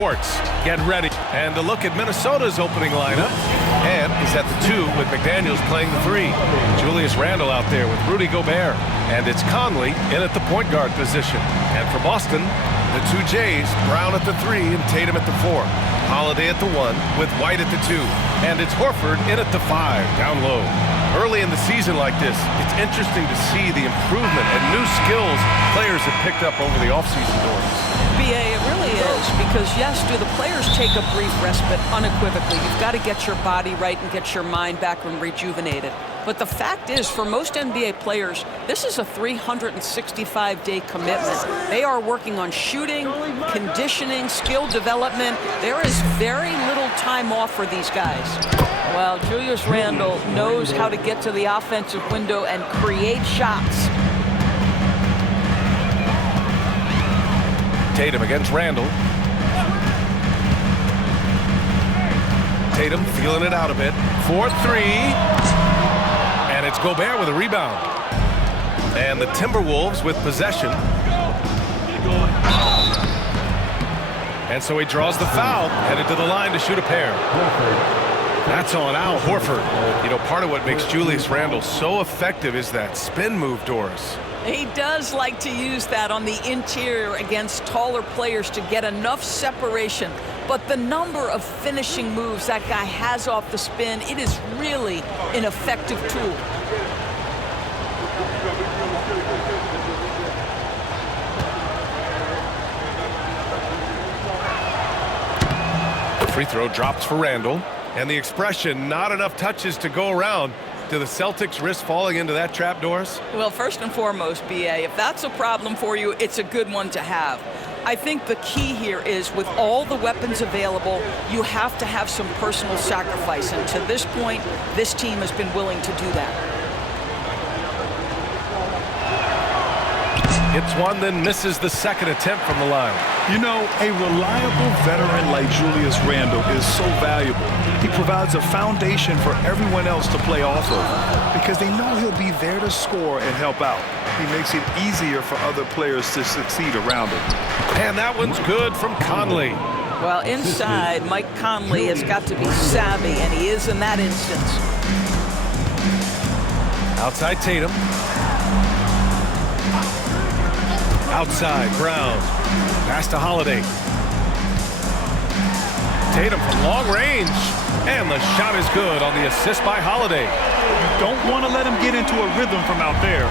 Sports, get ready. And a look at Minnesota's opening lineup. And is at the 2 with McDaniels playing the 3. Julius Randle out there with Rudy Gobert. And it's Conley in at the point guard position. And for Boston, the 2 Jays, Brown at the 3 and Tatum at the 4. Holiday at the 1 with White at the 2. And it's Horford in at the 5, down low. Early in the season like this, it's interesting to see the improvement and new skills players have picked up over the offseason doors. BA, it really is, because yes, do the players take a brief respite? Unequivocally. You've got to get your body right and get your mind back and rejuvenated. But the fact is, for most NBA players, this is a 365-day commitment. They are working on shooting, conditioning, skill development. There is very little time off for these guys. Well, Julius Randle knows how to get to the offensive window and create shots. Tatum against Randle. Tatum feeling it out a bit. 4-3. And it's Gobert with a rebound. And the Timberwolves with possession. And so he draws the foul, headed to the line to shoot a pair. That's on Al Horford. You know, part of what makes Julius Randle so effective is that spin move, Doris. He does like to use that on the interior against taller players to get enough separation. But the number of finishing moves that guy has off the spin, it is really an effective tool. The free throw drops for Randle. And the expression, not enough touches to go around. Do the Celtics risk falling into that trap, Doris? Well, first and foremost, BA, if that's a problem for you, it's a good one to have. I think the key here is with all the weapons available, you have to have some personal sacrifice. And to this point, this team has been willing to do that. Hits one, then misses the second attempt from the line. You know, a reliable veteran like Julius Randle is so valuable. He provides a foundation for everyone else to play off of because they know he'll be there to score and help out. He makes it easier for other players to succeed around him. And that one's good from Conley. Well, inside, Mike Conley has got to be savvy, and he is in that instance. Outside Tatum. Outside, Brown. Pass to Holiday. Tatum from long range. And the shot is good on the assist by Holiday. You don't want to let him get into a rhythm from out there.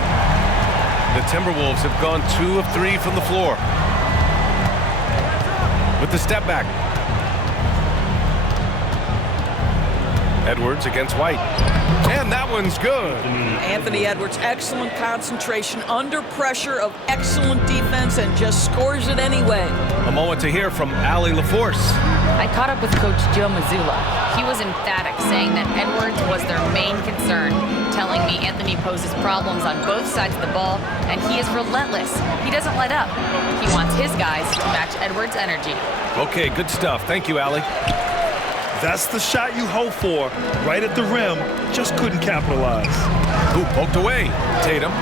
The Timberwolves have gone 2 of 3 from the floor. With the step back. Edwards against White. And that one's good. Anthony Edwards, excellent concentration under pressure of excellent defense and just scores it anyway. A moment to hear from Allie LaForce. I caught up with Coach Joe Mazzulla. He was emphatic, saying that Edwards was their main concern, telling me Anthony poses problems on both sides of the ball, and he is relentless. He doesn't let up. He wants his guys to match Edwards' energy. Okay, good stuff. Thank you, Allie. That's the shot you hope for, right at the rim, just couldn't capitalize. Ooh, poked away. Tatum.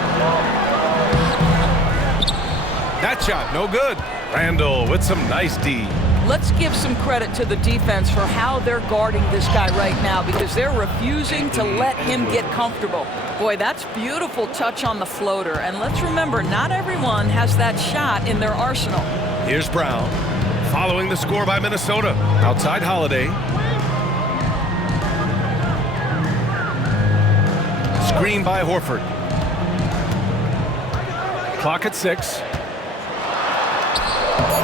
That shot, no good. Randle with some nice D. Let's give some credit to the defense for how they're guarding this guy right now because they're refusing to let him get comfortable. Boy, that's beautiful touch on the floater. And let's remember, not everyone has that shot in their arsenal. Here's Brown. Following the score by Minnesota. Outside Holiday. Screen by Horford. Clock at 6.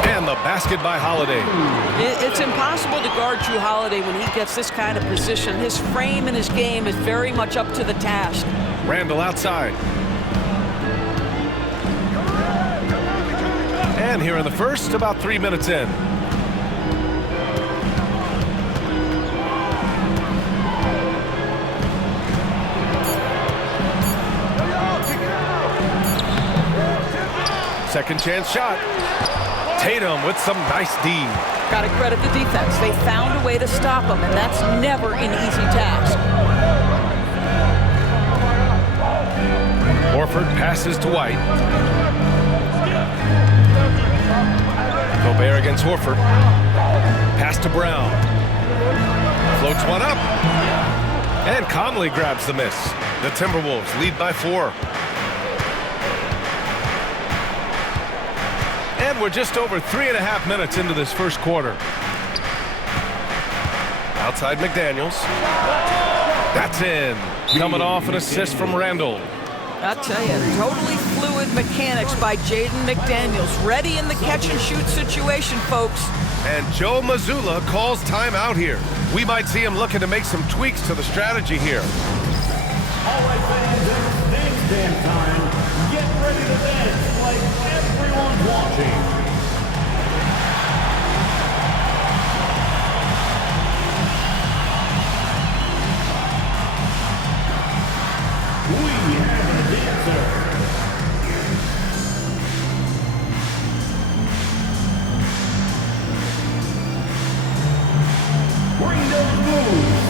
And the basket by Holiday. It's impossible to guard Drew Holiday when he gets this kind of position. His frame and his game is very much up to the task. Randle outside. And here in the first, about 3 minutes in. Second chance shot. Tatum with some nice D. Got to credit the defense. They found a way to stop him, and that's never an easy task. Horford passes to White. Gobert against Horford. Pass to Brown. Floats one up. And Conley grabs the miss. The Timberwolves lead by 4. And we're just over 3.5 minutes into this first quarter. Outside McDaniels. That's in. Coming off an assist from Randall. I'll tell you, totally fluid mechanics by Jaden McDaniels. Ready in the catch-and-shoot situation, folks. And Joe Mazzulla calls timeout here. We might see him looking to make some tweaks to the strategy here. All right, fans, it's dance time. Get ready to dance like everyone's watching. We have a dancer. Bring those moves.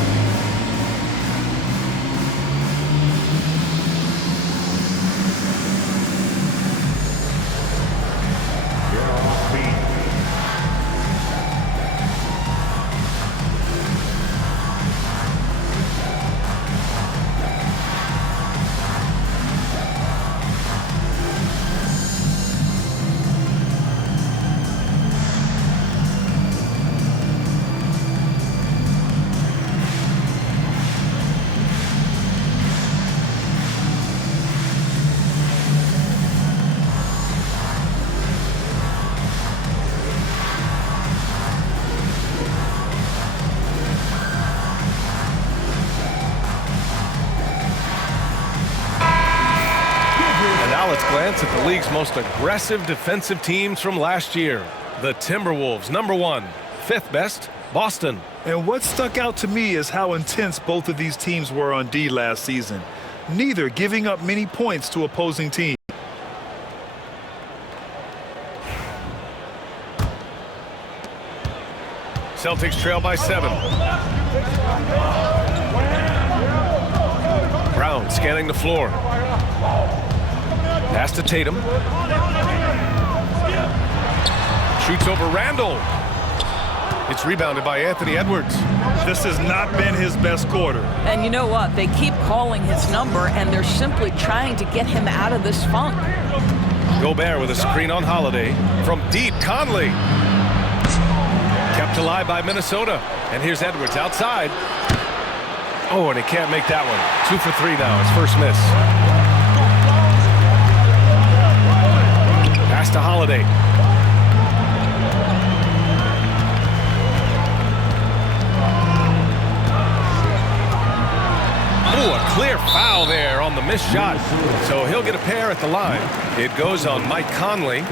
You're off beat. Let's glance at the league's most aggressive defensive teams from last year. The Timberwolves, number 1. 5th best, Boston. And what stuck out to me is how intense both of these teams were on D last season, neither giving up many points to opposing teams. Celtics trail by 7. Brown scanning the floor. Pass to Tatum. Shoots over Randall. It's rebounded by Anthony Edwards. This has not been his best quarter. And you know what? They keep calling his number, and they're simply trying to get him out of this funk. Gobert with a screen on Holiday. From deep, Conley. Kept alive by Minnesota. And here's Edwards outside. Oh, and he can't make that one. 2 for 3 now, his first miss. Pass to Holiday. Ooh, a clear foul there on the missed shot. So he'll get a pair at the line. It goes on Mike Conley.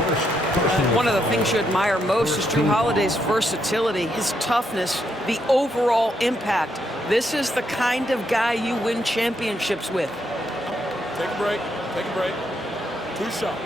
One of the things you admire most is Drew Holiday's versatility, his toughness, the overall impact. This is the kind of guy you win championships with. Take a break. Take a break. 2 shots.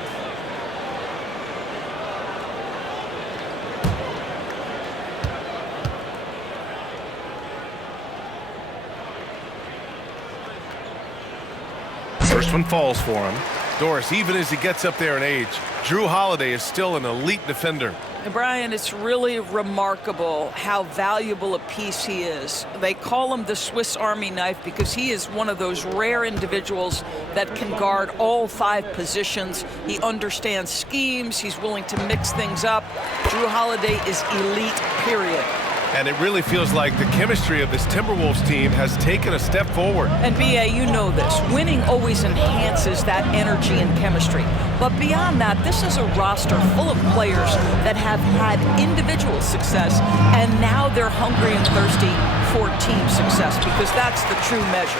First one falls for him. Doris, even as he gets up there in age, Drew Holiday is still an elite defender. And Brian, it's really remarkable how valuable a piece he is. They call him the Swiss Army knife because he is one of those rare individuals that can guard all 5 positions. He understands schemes. He's willing to mix things up. Drew Holiday is elite, period. And it really feels like the chemistry of this Timberwolves team has taken a step forward. And B.A., you know this. Winning always enhances that energy and chemistry. But beyond that, this is a roster full of players that have had individual success, and now they're hungry and thirsty for team success, because that's the true measure.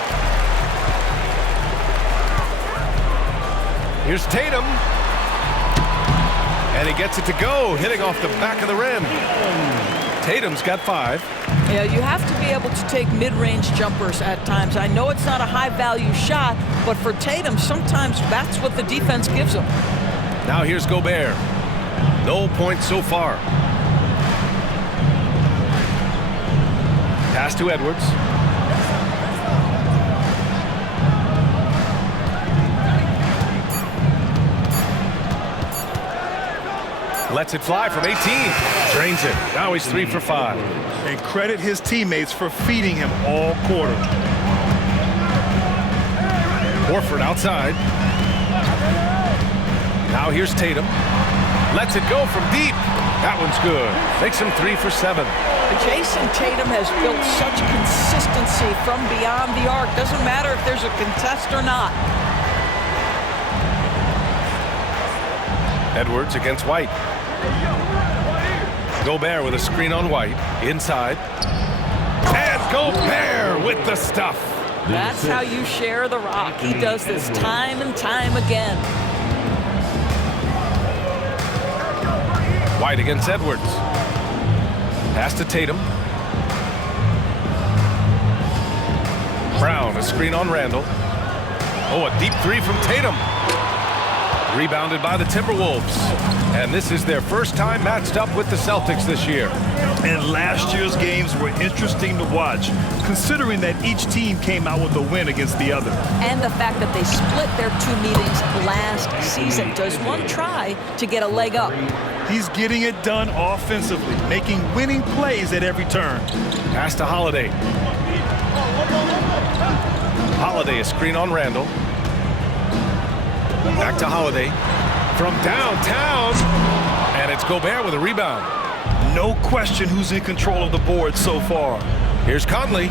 Here's Tatum. And he gets it to go, hitting off the back of the rim. Tatum's got 5. Yeah, you have to be able to take mid-range jumpers at times. I know it's not a high-value shot, but for Tatum, sometimes that's what the defense gives him. Now here's Gobert. No points so far. Pass to Edwards. Lets it fly from 18. Drains it. Now he's 3 for 5. And credit his teammates for feeding him all quarter. Horford outside. Now here's Tatum. Lets it go from deep. That one's good. Makes him 3 for 7. Jason Tatum has built such consistency from beyond the arc. Doesn't matter if there's a contest or not. Edwards against White. Gobert with a screen on White. Inside. And Gobert with the stuff. That's how you share the rock. He does this time and time again. White against Edwards. Pass to Tatum. Brown, a screen on Randall. Oh, a deep 3 from Tatum. Rebounded by the Timberwolves. And this is their first time matched up with the Celtics this year. And last year's games were interesting to watch, considering that each team came out with a win against the other. And the fact that they split their 2 meetings last season. Does one try to get a leg up? He's getting it done offensively, making winning plays at every turn. Pass to Holiday. Holiday, a screen on Randall. Back to Holiday. From downtown. And it's Gobert with a rebound. No question who's in control of the board so far. Here's Conley.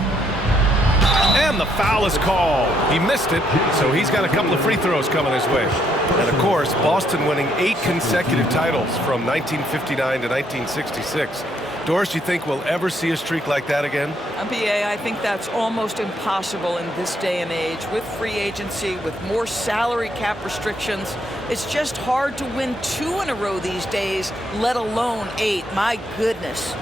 And the foul is called. He missed it, so he's got a couple of free throws coming his way. And of course, Boston winning 8 consecutive titles from 1959 to 1966. Doris, you think we'll ever see a streak like that again? BA, I think that's almost impossible in this day and age. With free agency, with more salary cap restrictions, it's just hard to win 2 in a row these days, let alone 8. My goodness.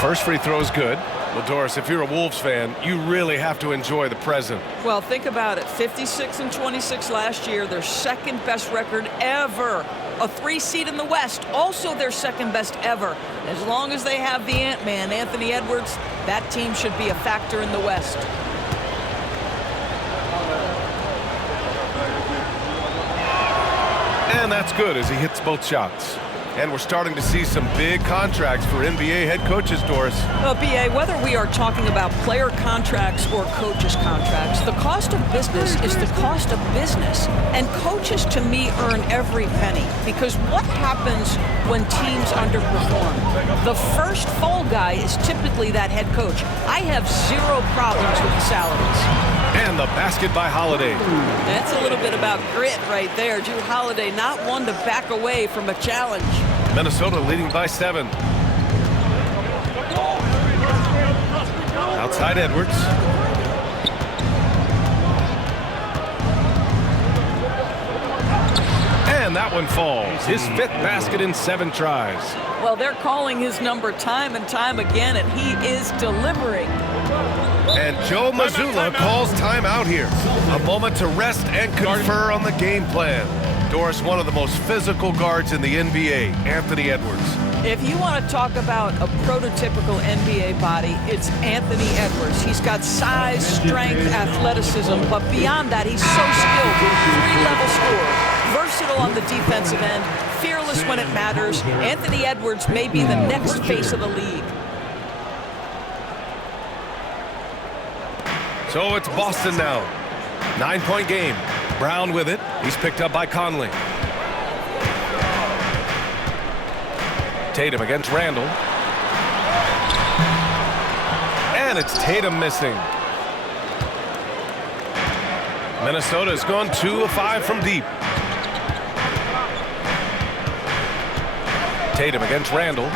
First free throw is good. Well, Doris, if you're a Wolves fan, you really have to enjoy the present. Well, think about it. 56 and 26 last year, their second best record ever. A 3 seed in the West, also their second best ever. As long as they have the Ant-Man, Anthony Edwards, that team should be a factor in the West. And that's good as he hits both shots. And we're starting to see some big contracts for NBA head coaches, Doris. Well, BA, whether we are talking about player contracts or coaches' contracts, the cost of business is the cost of business. And coaches, to me, earn every penny. Because what happens when teams underperform? The first fall guy is typically that head coach. I have 0 problems with the salaries. And the basket by Holiday. That's a little bit about grit right there. Drew Holiday, not one to back away from a challenge. Minnesota leading by 7. Outside Edwards. And that one falls. His 5th basket in 7 tries. Well, they're calling his number time and time again, and he is delivering. And Joe Mazzulla calls timeout here. A moment to rest and confer on the game plan. Doris, one of the most physical guards in the NBA, Anthony Edwards. If you want to talk about a prototypical NBA body, it's Anthony Edwards. He's got size, strength, athleticism, but beyond that, he's so skilled. 3-level scorer, versatile on the defensive end, fearless when it matters. Anthony Edwards may be the next face of the league. So it's Boston now. 9-point game. Brown with it. He's picked up by Conley. Tatum against Randall. And it's Tatum missing. Minnesota's gone 2 of 5 from deep. Tatum against Randall.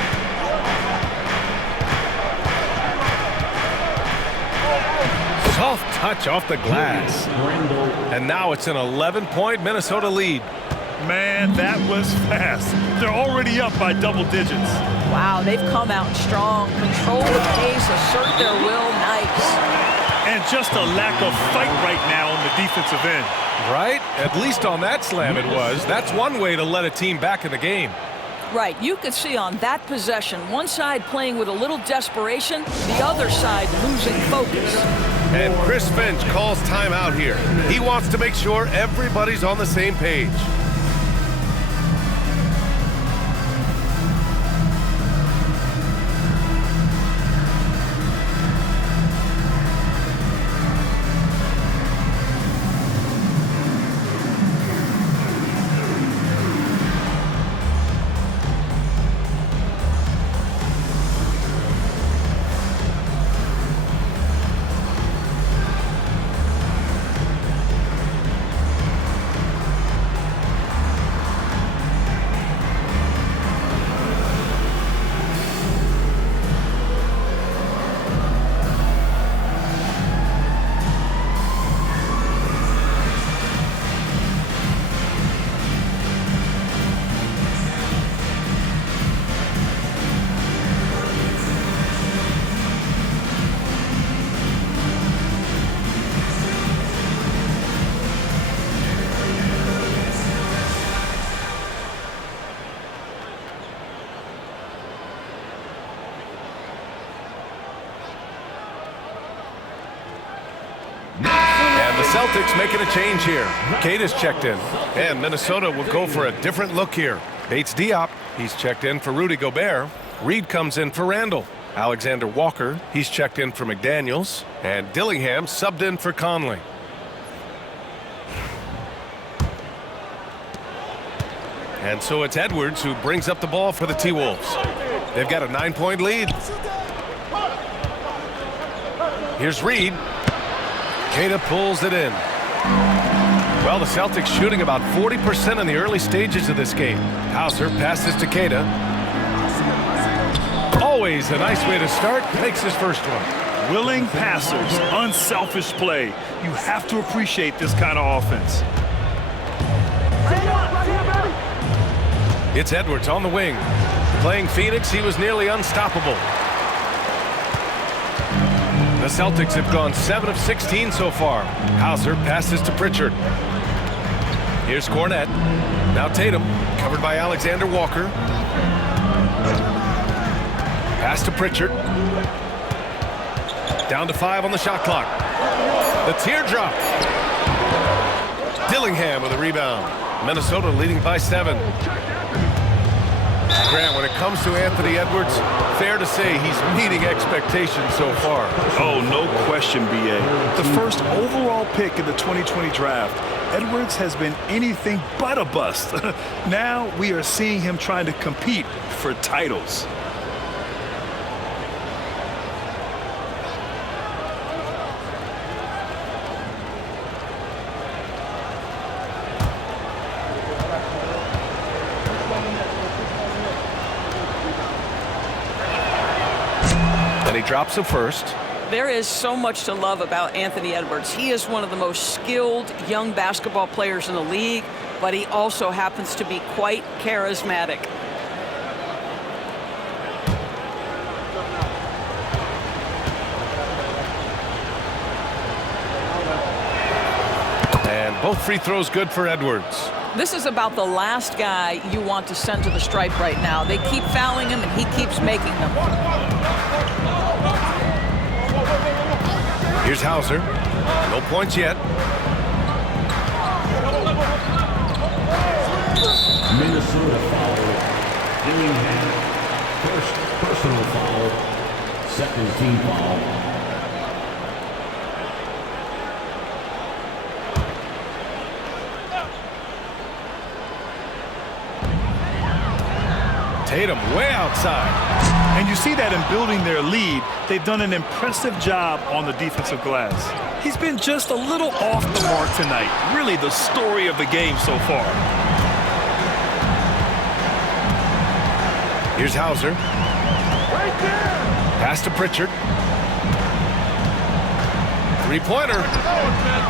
Soft touch off the glass. And now it's an 11-point Minnesota lead. Man, that was fast. They're already up by double digits. Wow, they've come out strong. Control the pace, assert their will. Nice. And just a lack of fight right now on the defensive end. Right? At least on that slam it was. That's one way to let a team back in the game. Right, you could see on that possession, one side playing with a little desperation, the other side losing focus. And Chris Finch calls timeout here. He wants to make sure everybody's on the same page. Celtics making a change here. Kate is checked in, and Minnesota will go for a different look here. Bates Diop, he's checked in for Rudy Gobert. Reed comes in for Randall. Alexander Walker, he's checked in for McDaniels. And Dillingham subbed in for Conley. And so it's Edwards who brings up the ball for the T-Wolves. They've got a 9-point lead. Here's Reed. Queta pulls it in. Well, the Celtics shooting about 40% in the early stages of this game. Hauser passes to Queta. Always a nice way to start. Makes his first one. Willing passers, unselfish play. You have to appreciate this kind of offense. It's Edwards on the wing. Playing Phoenix, he was nearly unstoppable. The Celtics have gone 7 of 16 so far. Hauser passes to Pritchard. Here's Cornette. Now Tatum, covered by Alexander Walker. Pass to Pritchard. Down to 5 on the shot clock. The teardrop. Dillingham with a rebound. Minnesota leading by 7. Grant, when it comes to Anthony Edwards, fair to say he's meeting expectations so far. Oh, no question, B.A. The first overall pick in the 2020 draft, Edwards has been anything but a bust. Now we are seeing him trying to compete for titles. He drops a first. There is so much to love about Anthony Edwards. He is one of the most skilled young basketball players in the league, but he also happens to be quite charismatic. And both free throws good for Edwards. This is about the last guy you want to send to the stripe right now. They keep fouling him, and he keeps making them. Here's Hauser. No points yet. Minnesota foul. Dillingham. First personal foul. Second team foul. Tatum way outside. And you see that in building their lead, they've done an impressive job on the defensive glass. He's been just a little off the mark tonight. Really the story of the game so far. Here's Hauser. Pass to Pritchard. Three-pointer.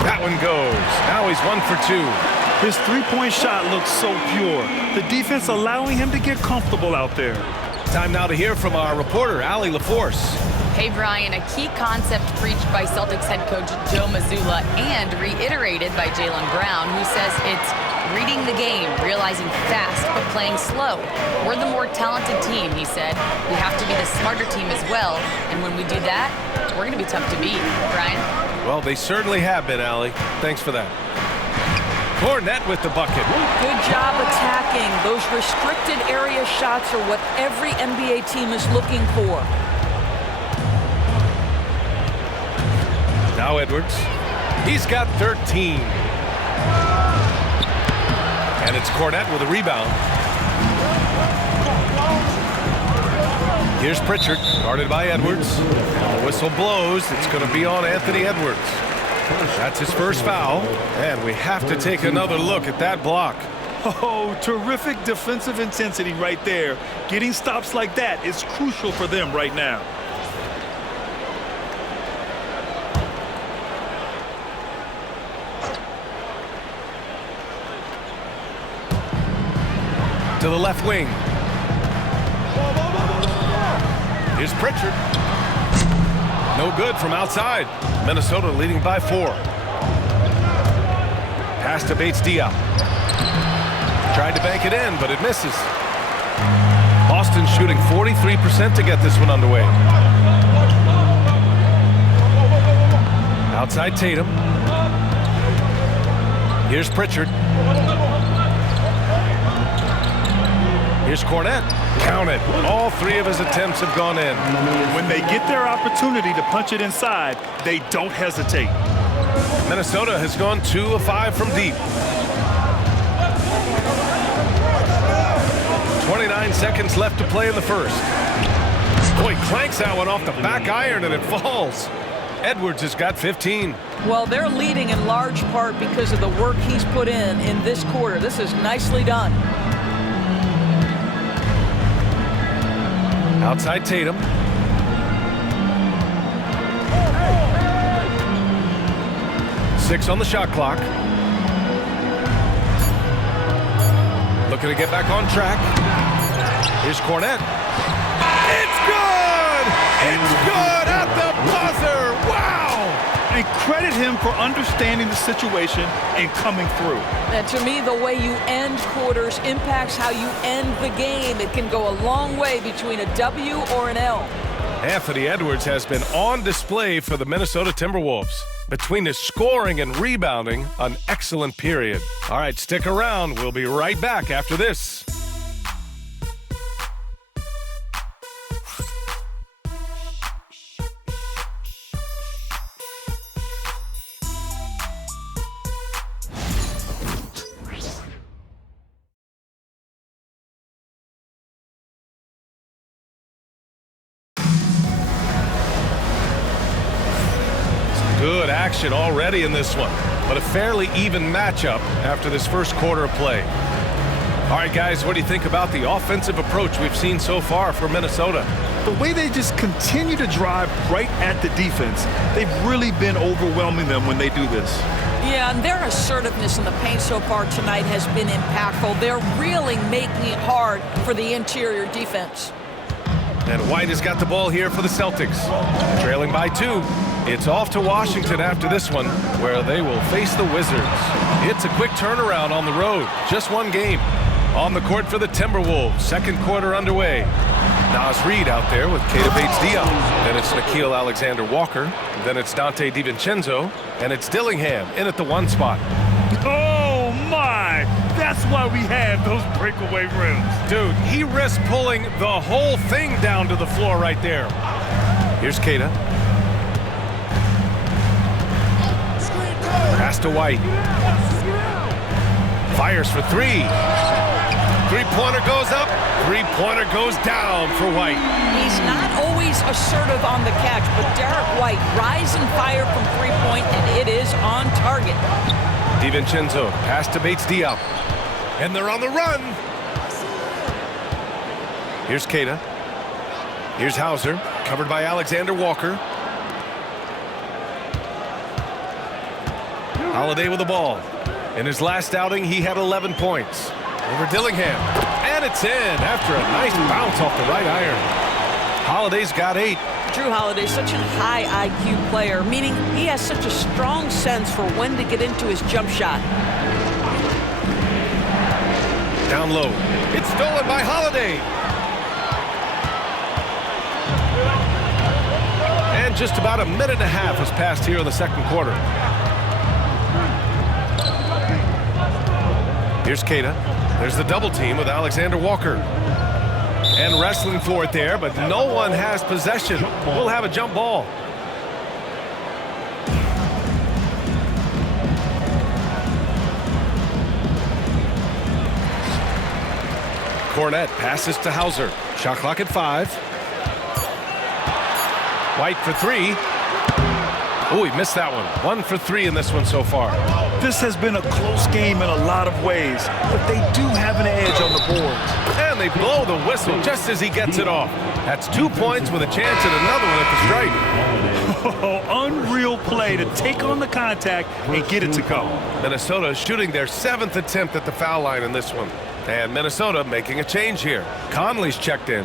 That one goes. Now he's 1 for 2. His three-point shot looks so pure. The defense allowing him to get comfortable out there. Time now to hear from our reporter, Allie LaForce. Hey, Brian, a key concept preached by Celtics head coach Joe Mazzulla and reiterated by Jaylen Brown, who says it's Reading the game, realizing fast, but playing slow. We're the more talented team, he said. We have to be the smarter team as well, and when we do that, we're going to be tough to beat. Brian? Well, they certainly have been, Allie. Thanks for that. Hornet with the bucket. Good job attacking. Those restricted area shots are what every NBA team is looking for. Now Edwards. He's got 13. And it's Cornette with a rebound. Here's Pritchard, guarded by Edwards. And the whistle blows. It's going to be on Anthony Edwards. That's his first foul. And we have to take another look at that block. Oh, terrific defensive intensity right there. Getting stops like that is crucial for them right now. To the left wing. Here's Pritchard. No good from outside. Minnesota leading by 4. Pass to Bates-Diop. Tried to bank it in, but it misses. Boston shooting 43% to get this one underway. Outside Tatum. Here's Pritchard. Here's Cornette. Count it. All 3 of his attempts have gone in. When they get their opportunity to punch it inside, they don't hesitate. Minnesota has gone 2 of 5 from deep. 29 seconds left to play in the first. Boy, clanks that one off the back iron and it falls. Edwards has got 15. Well, they're leading in large part because of the work he's put in this quarter. This is nicely done. Outside Tatum. Six on the shot clock. Looking to get back on track. Here's Cornette. It's good! It's good at the buzzer! Wow! And credit him for understanding the situation and coming through. And to me, the way you end quarters impacts how you end the game. It can go a long way between a W or an L. Anthony Edwards has been on display for the Minnesota Timberwolves. Between his scoring and rebounding, an excellent period. All right, stick around. We'll be right back after this. Good action already in this one, but a fairly even matchup after this first quarter of play. All right, guys, what do you think about the offensive approach we've seen so far for Minnesota? The way they just continue to drive right at the defense, they've really been overwhelming them when they do this. Yeah, and their assertiveness in the paint so far tonight has been impactful. They're really making it hard for the interior defense. And White has got the ball here for the Celtics. Trailing by 2. It's off to Washington after this one, where they will face the Wizards. It's a quick turnaround on the road. Just one game. On the court for the Timberwolves. Second quarter underway. Naz Reid out there with Keita Bates-Diop. Then it's Nickeil Alexander-Walker. Then it's Dante DiVincenzo. And it's Dillingham in at the 1 spot. Oh, my! That's why we have those breakaway rims. Dude, he risks pulling the whole thing down to the floor right there. Here's Keita. Pass to White. Fires for 3. Three-pointer goes up. Three-pointer goes down for White. He's not always assertive on the catch, but Derek White rise and fire from three-point, and it is on target. DiVincenzo, pass to Bates-Diop. And they're on the run. Here's Keita. Here's Hauser, covered by Alexander-Walker. Holiday with the ball. In his last outing, he had 11 points. Over Dillingham. And it's in after a nice bounce off the right iron. Holiday's got 8. Drew Holiday's such a high IQ player, meaning he has such a strong sense for when to get into his jump shot. Down low. It's stolen by Holiday. And just about a minute and a half has passed here in the second quarter. Here's Keita. There's the double team with Alexander Walker. And wrestling for it there, but no one has possession. We'll have a jump ball. Cornet passes to Hauser. Shot clock at 5. White for 3. Oh, he missed that one. 1 for 3 in this one so far. This has been a close game in a lot of ways, but they do have an edge on the boards. And they blow the whistle just as he gets it off. That's 2 points with a chance at another one at the stripe. Oh, unreal play to take on the contact and get it to go. Minnesota shooting their 7th attempt at the foul line in this one. And Minnesota making a change here. Conley's checked in.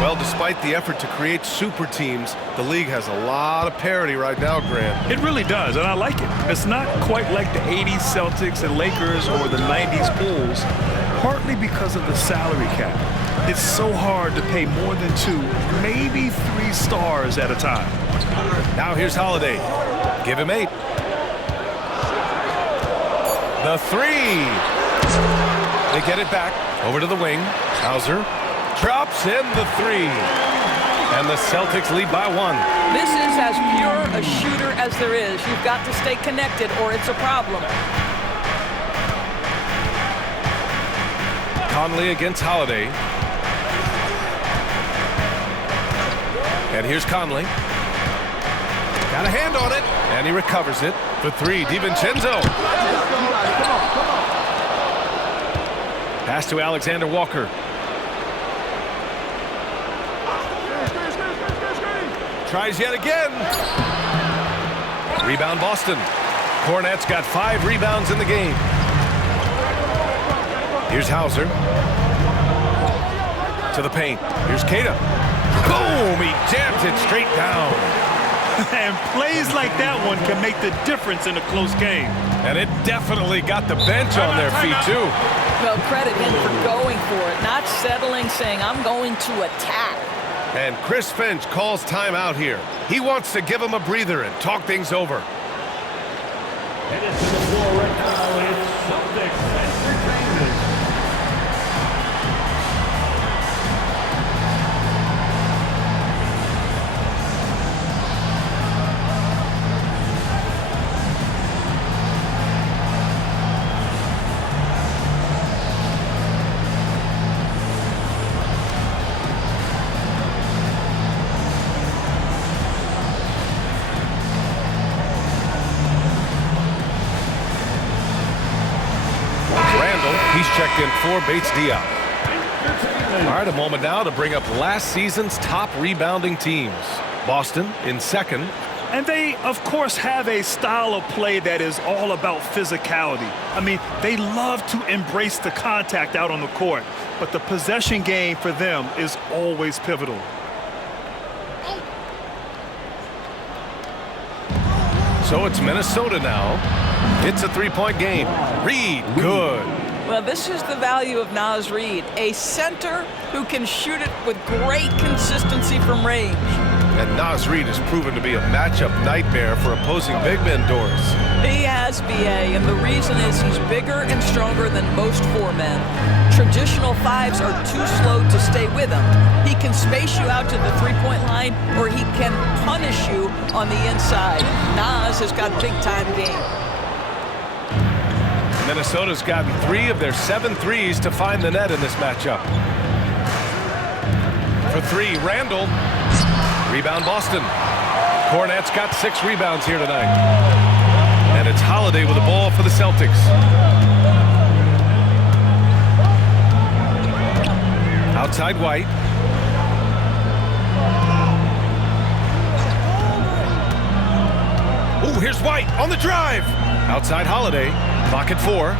Well, despite the effort to create super teams, the league has a lot of parity right now, Grant. It really does, and I like it. It's not quite like the 80s Celtics and Lakers or the 90s Bulls, partly because of the salary cap. It's so hard to pay more than 2, maybe 3 stars at a time. Now here's Holiday. Give him 8. The 3. They get it back. Over to the wing. Hauser drops in the 3. And the Celtics lead by 1. This is as pure a shooter as there is. You've got to stay connected or it's a problem. Conley against Holiday. And here's Conley. Got a hand on it. And he recovers it. For 3, DiVincenzo. Pass to Alexander Walker. Tries yet again. Rebound Boston. Cornet's got 5 rebounds in the game. Here's Hauser. To the paint. Here's Keita. Boom! He jams it straight down. And plays like that one can make the difference in a close game. And it definitely got the bench on their feet, too. Well, credit him for going for it, not settling, saying, I'm going to attack. And Chris Finch calls timeout here. He wants to give him a breather and talk things over. Headed to the floor right now, it's Celtics Entertainment. He's checked in for Bates Diop. All right, a moment now to bring up last season's top rebounding teams. Boston in second. And they, of course, have a style of play that is all about physicality. I mean, they love to embrace the contact out on the court, but the possession game for them is always pivotal. So it's Minnesota now. It's a 3-point game. Reed, good. Well, this is the value of Naz Reid, a center who can shoot it with great consistency from range. And Naz Reid has proven to be a matchup nightmare for opposing big men, Doris. He has, BA, and the reason is he's bigger and stronger than most 4 men. Traditional 5s are too slow to stay with him. He can space you out to the 3-point line, or he can punish you on the inside. Naz has got big-time game. Minnesota's gotten 3 of their 7 threes to find the net in this matchup. For 3, Randall. Rebound Boston. Cornet's got 6 rebounds here tonight. And it's Holiday with the ball for the Celtics. Outside White. Ooh, here's White on the drive. Outside Holiday. Clock at 4.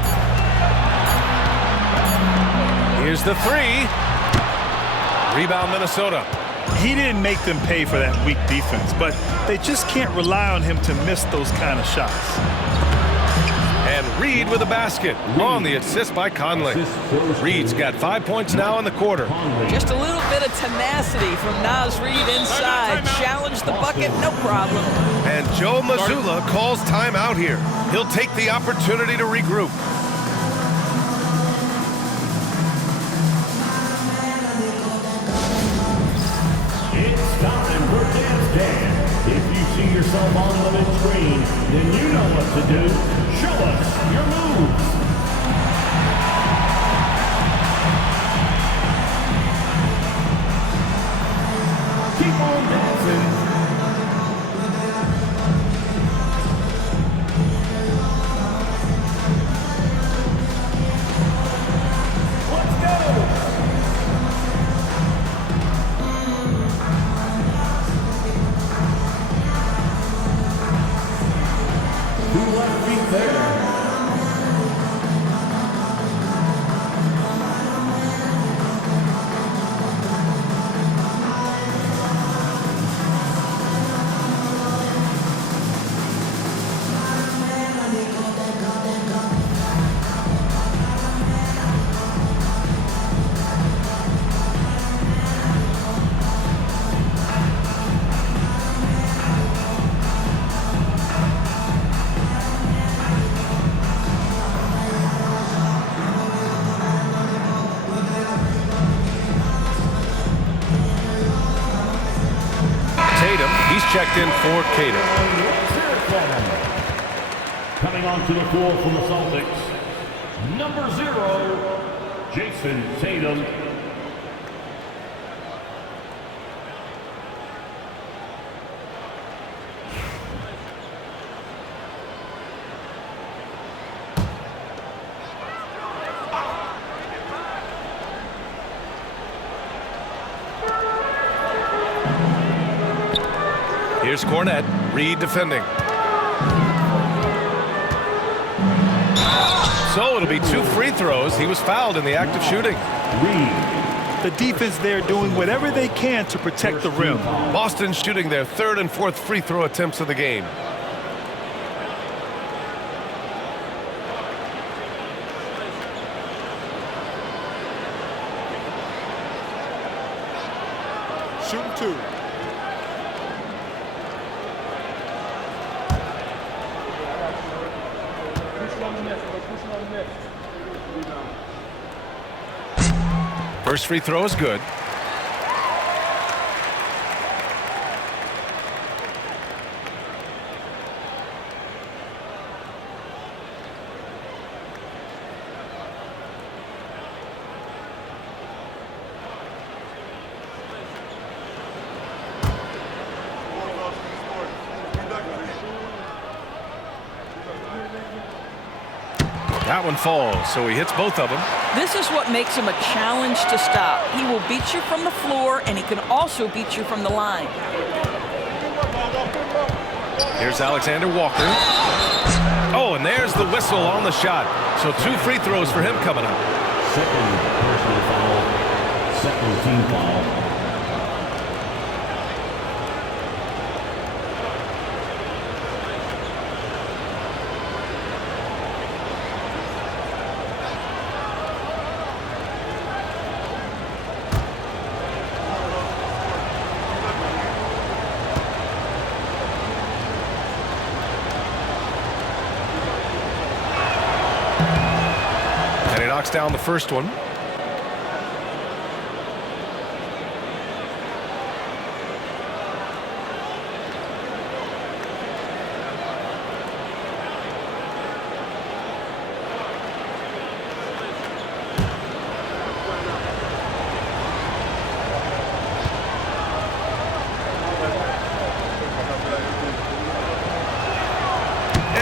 Here's the 3. Rebound, Minnesota. He didn't make them pay for that weak defense, but they just can't rely on him to miss those kind of shots. And Reed with a basket on the assist by Conley. Reed's got 5 points now in the quarter. Just a little bit of tenacity from Naz Reid inside. Challenge the bucket, no problem. And Joe Mazzulla calls timeout here. He'll take the opportunity to regroup. It's time for Dance Dance. If you see yourself on the big screen, then you know what to do. Show us your moves. Keep on dancing. Let's go. Two left feet there. He's checked in for Tatum. Coming onto the floor from the Celtics, number 0, Jason Tatum. Here's Cornette. Reed defending. So it'll be 2 free throws. He was fouled in the act of shooting. The defense there doing whatever they can to protect the rim. Boston shooting their 3rd and 4th free throw attempts of the game. Shooting 2. First free throw is good. That one falls, so he hits both of them. This is what makes him a challenge to stop. He will beat you from the floor, and he can also beat you from the line. Here's Alexander Walker. Oh, and there's the whistle on the shot. So 2 free throws for him coming up. Second personal foul. Second team foul. Knocks down the first one.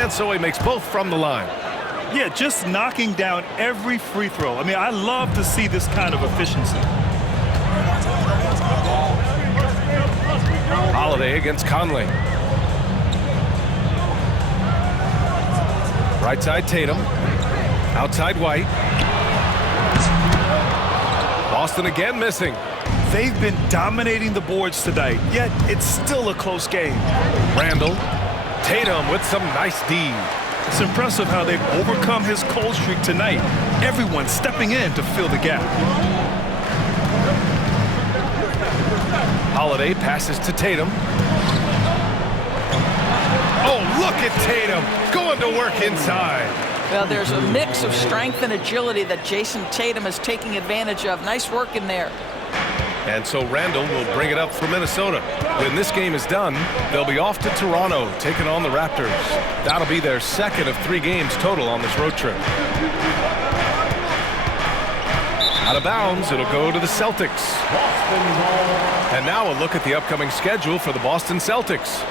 And so he makes both from the line. Yeah, just knocking down every free throw. I mean, I love to see this kind of efficiency. Holiday against Conley. Right side Tatum. Outside White. Boston again missing. They've been dominating the boards tonight, yet it's still a close game. Randall. Tatum with some nice D. It's impressive how they've overcome his cold streak tonight. Everyone stepping in to fill the gap. Holiday passes to Tatum. Oh, look at Tatum going to work inside. Well, there's a mix of strength and agility that Jason Tatum is taking advantage of. Nice work in there. And so Randall will bring it up for Minnesota. When this game is done, they'll be off to Toronto, taking on the Raptors. That'll be their second of 3 games total on this road trip. Out of bounds, it'll go to the Celtics. And now a look at the upcoming schedule for the Boston Celtics.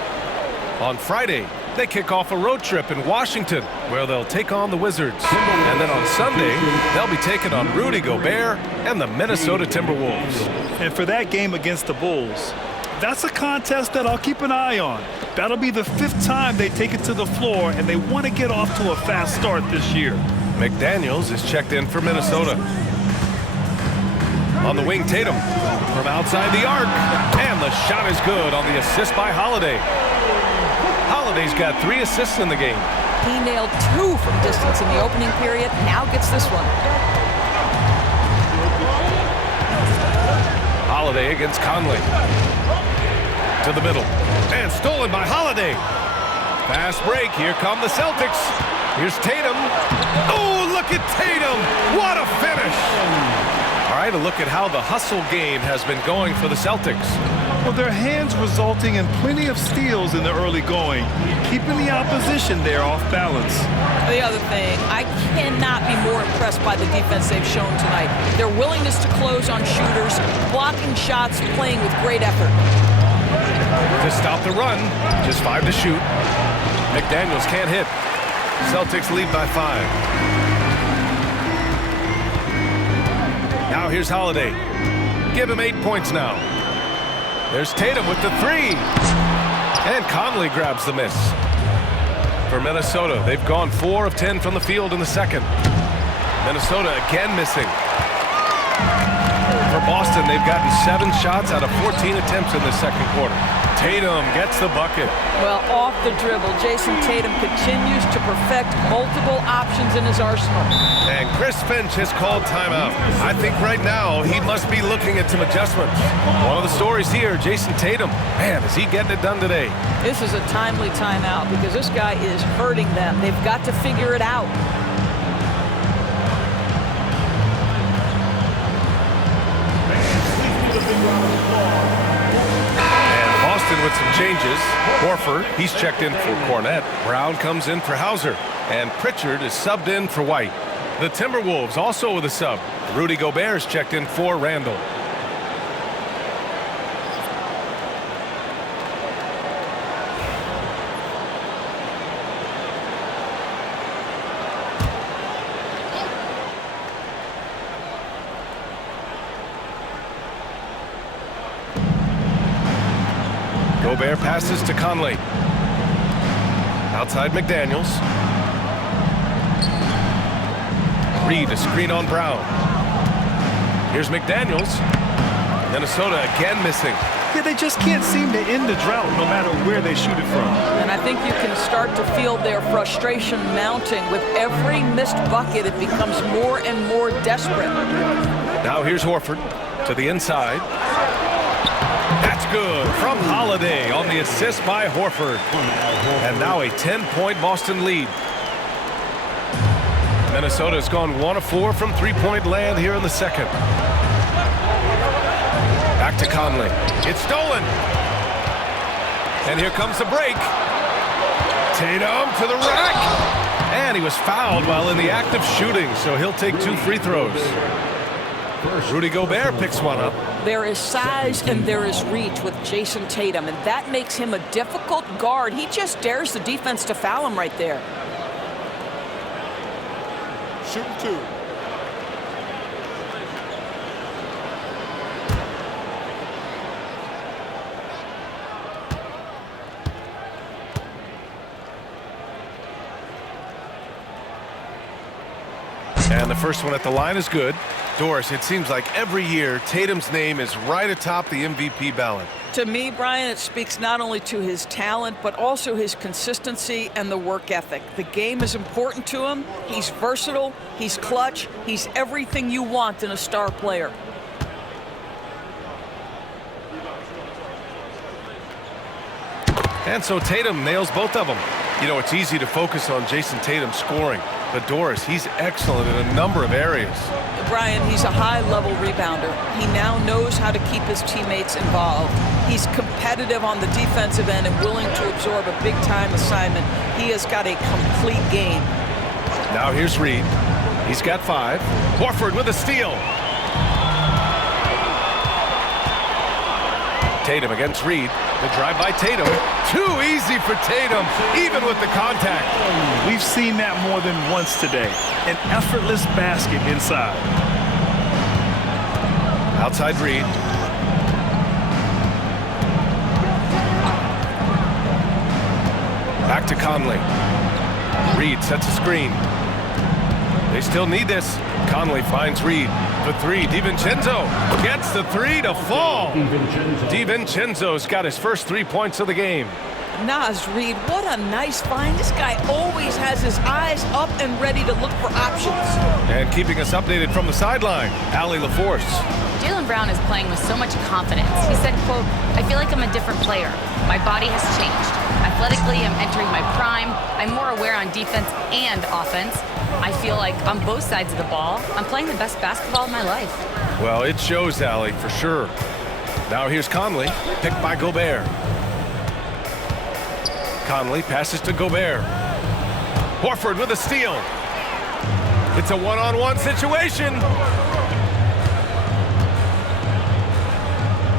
On Friday, they kick off a road trip in Washington, where they'll take on the Wizards. And then on Sunday, they'll be taking on Rudy Gobert and the Minnesota Timberwolves. And for that game against the Bulls, that's a contest that I'll keep an eye on. That'll be the 5th time they take it to the floor, and they want to get off to a fast start this year. McDaniels is checked in for Minnesota. On the wing, Tatum from outside the arc. And the shot is good on the assist by Holiday. Holiday's got 3 assists in the game. He nailed 2 from distance in the opening period. Now gets this one. Holiday against Conley. To the middle. And stolen by Holiday. Fast break. Here come the Celtics. Here's Tatum. Oh, look at Tatum. What a finish. All right, a look at how the hustle game has been going for the Celtics. Well, their hands resulting in plenty of steals in the early going, keeping the opposition there off balance. The other thing, I cannot be more impressed by the defense they've shown tonight. Their willingness to close on shooters, blocking shots, playing with great effort. To stop the run, just 5 to shoot. McDaniels can't hit. Celtics lead by 5. Now here's Holiday. Give him 8 points now. There's Tatum with the 3. And Conley grabs the miss. For Minnesota, they've gone 4 of 10 from the field in the second. Minnesota again missing. For Boston, they've gotten 7 shots out of 14 attempts in the second quarter. Tatum gets the bucket. Well, off the dribble, Jason Tatum continues to perfect multiple options in his arsenal. And Chris Finch has called timeout. I think right now he must be looking at some adjustments. One of the stories here, Jason Tatum. Man, is he getting it done today? This is a timely timeout because this guy is hurting them. They've got to figure it out. With some changes. Horford, he's checked in for Cornette. Brown comes in for Hauser. And Pritchard is subbed in for White. The Timberwolves also with a sub. Rudy Gobert is checked in for Randall. Gobert passes to Conley. Outside McDaniels. Reed, a screen on Brown. Here's McDaniels. Minnesota again missing. Yeah, they just can't seem to end the drought no matter where they shoot it from. And I think you can start to feel their frustration mounting. With every missed bucket, it becomes more and more desperate. Now here's Horford to the inside. That's good from Holiday on the assist by Horford. And now a 10-point Boston lead. Minnesota has gone 1 of 4 from 3-point land here in the second. Back to Conley. It's stolen. And here comes the break. Tatum to the rack. And he was fouled while in the act of shooting, so he'll take 2 free throws. Rudy Gobert picks one up. There is size and there is reach with Jason Tatum, and that makes him a difficult guard. He just dares the defense to foul him right there. Shooting 2. And the first one at the line is good. Doris, it seems like every year Tatum's name is right atop the MVP ballot. To me, Brian, it speaks not only to his talent, but also his consistency and the work ethic. The game is important to him. He's versatile. He's clutch. He's everything you want in a star player. And so Tatum nails both of them. You know, it's easy to focus on Jason Tatum scoring, but Doris, he's excellent in a number of areas. Brian, he's a high-level rebounder. He now knows how to keep his teammates involved. He's competitive on the defensive end and willing to absorb a big-time assignment. He has got a complete game. Now here's Reed. He's got 5. Horford with a steal. Tatum against Reed. The drive by Tatum. Too easy for Tatum, even with the contact. We've seen that more than once today. An effortless basket inside. Outside Reed. Back to Conley. Reed sets a screen. They still need this. Conley finds Reed. For 3, DiVincenzo gets the 3 to fall. DiVincenzo's got his first 3 points of the game. Naz Reed, what a nice find. This guy always has his eyes up and ready to look for options. And keeping us updated from the sideline, Allie LaForce. Jaylen Brown is playing with so much confidence. He said, quote, "I feel like I'm a different player. My body has changed. Athletically, I'm entering my prime. I'm more aware on defense and offense. I feel like on both sides of the ball, I'm playing the best basketball of my life." Well, it shows, Allie, for sure. Now here's Conley, picked by Gobert. Conley passes to Gobert. Horford with a steal. It's a one-on-one situation.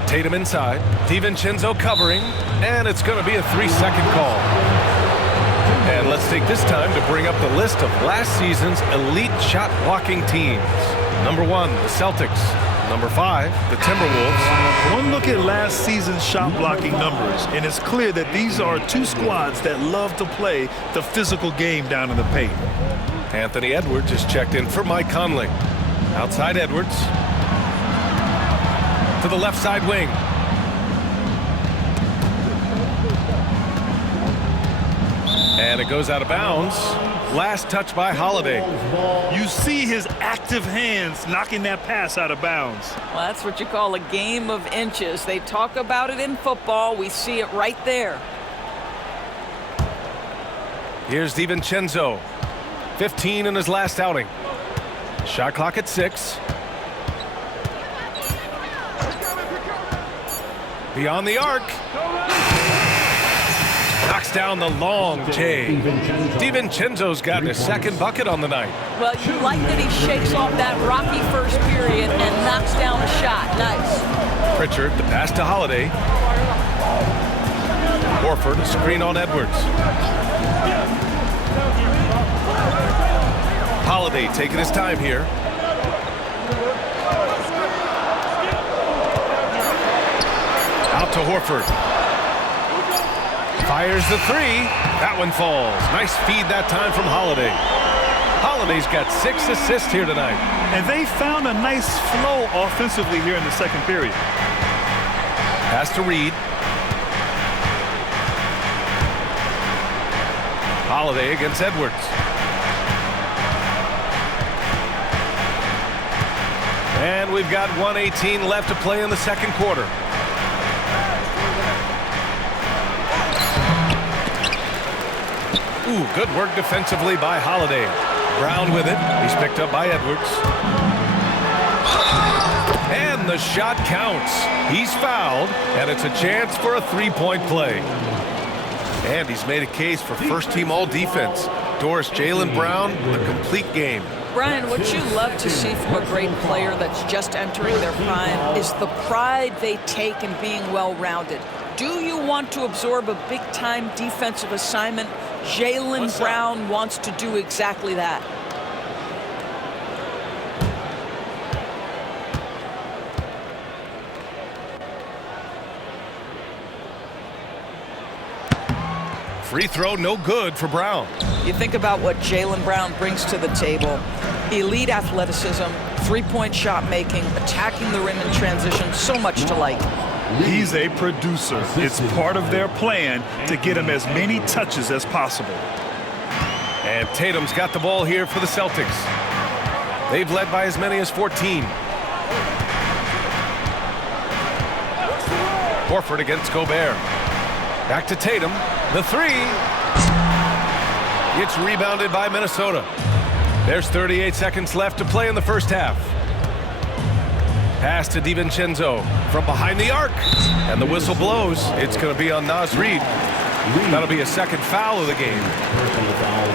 Tatum inside. DiVincenzo covering. And it's going to be a 3-second call. And let's take this time to bring up the list of last season's elite shot-blocking teams. Number 1, the Celtics. Number 5, the Timberwolves. One look at last season's shot-blocking numbers, and it's clear that these are 2 squads that love to play the physical game down in the paint. Anthony Edwards is checked in for Mike Conley. Outside Edwards. To the left side wing. And it goes out of bounds. Last touch by Holiday. You see his active hands knocking that pass out of bounds. Well, that's what you call a game of inches. They talk about it in football. We see it right there. Here's DiVincenzo. 15 in his last outing. Shot clock at 6. Beyond the arc. Knocks down the long J. DiVincenzo's gotten his second bucket on the night. Well, you like that he shakes off that rocky first period and knocks down a shot. Nice. Pritchard, the pass to Holiday. Horford, a screen on Edwards. Holiday taking his time here. Out to Horford. Fires the 3. That one falls. Nice feed that time from Holiday. Holiday's got 6 assists here tonight. And they found a nice flow offensively here in the second period. Pass to Reed. Holiday against Edwards. And we've got 1:18 left to play in the second quarter. Ooh, good work defensively by Holiday. Brown with it. He's picked up by Edwards. And the shot counts. He's fouled, and it's a chance for a 3-point play. And he's made a case for first-team all-defense. Doris, Jaylen Brown, a complete game. Brian, what you love to see from a great player that's just entering their prime is the pride they take in being well-rounded. Do you want to absorb a big-time defensive assignment? Jaylen Brown wants to do exactly that. Free throw, no good for Brown. You think about what Jaylen Brown brings to the table. Elite athleticism, three-point shot making, attacking the rim in transition, so much to like. He's a producer. It's part of their plan to get him as many touches as possible. And Tatum's got the ball here for the Celtics. They've led by as many as 14. Horford against Gobert. Back to Tatum. The three. It's rebounded by Minnesota. There's 38 seconds left to play in the first half. Pass to DiVincenzo from behind the arc. And the whistle blows. It's going to be on Naz Reid. That'll be a second foul of the game. Personal foul.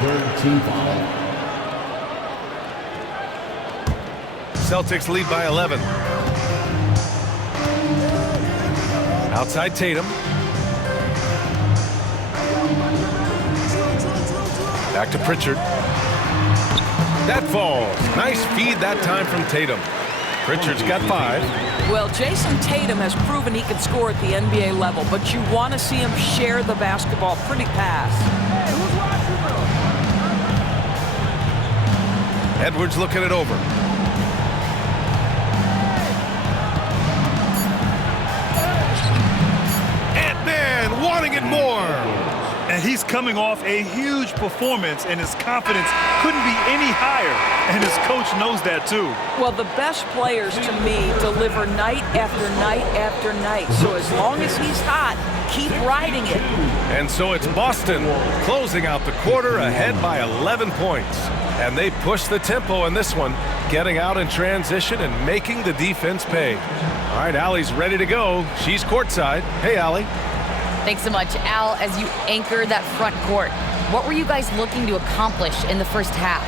Third team foul. Celtics lead by 11. Outside Tatum. Back to Pritchard. That falls. Nice feed that time from Tatum. Pritchard's got 5. Well, Jason Tatum has proven he can score at the NBA level, but you want to see him share the basketball. Pretty pass. Edwards looking it over. Ant-Man wanting it more. And he's coming off a huge performance, and his confidence couldn't be any higher. And his coach knows that, too. Well, the best players, to me, deliver night after night after night. So as long as he's hot, keep riding it. And so it's Boston closing out the quarter ahead by 11 points. And they push the tempo in this one, getting out in transition and making the defense pay. All right, Allie's ready to go. She's courtside. Hey, Allie. Thanks so much, Al. As you anchor that front court, what were you guys looking to accomplish in the first half?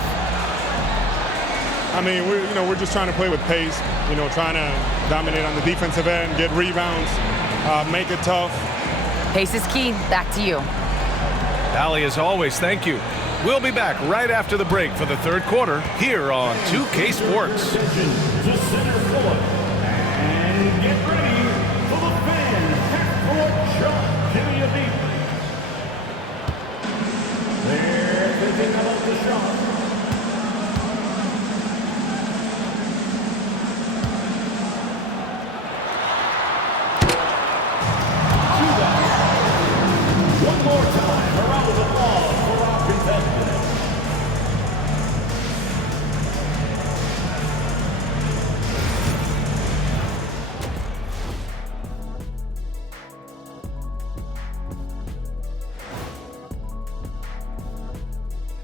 I mean, we're just trying to play with pace. Trying to dominate on the defensive end, get rebounds, make it tough. Pace is key. Back to you. Allie, as always, thank you. We'll be back right after the break for the third quarter here on 2K Sports. To center court. And get ready for the fan half-court shot. Give me a beat. They're thinking about the shot. One more time, a round of applause for our contestants.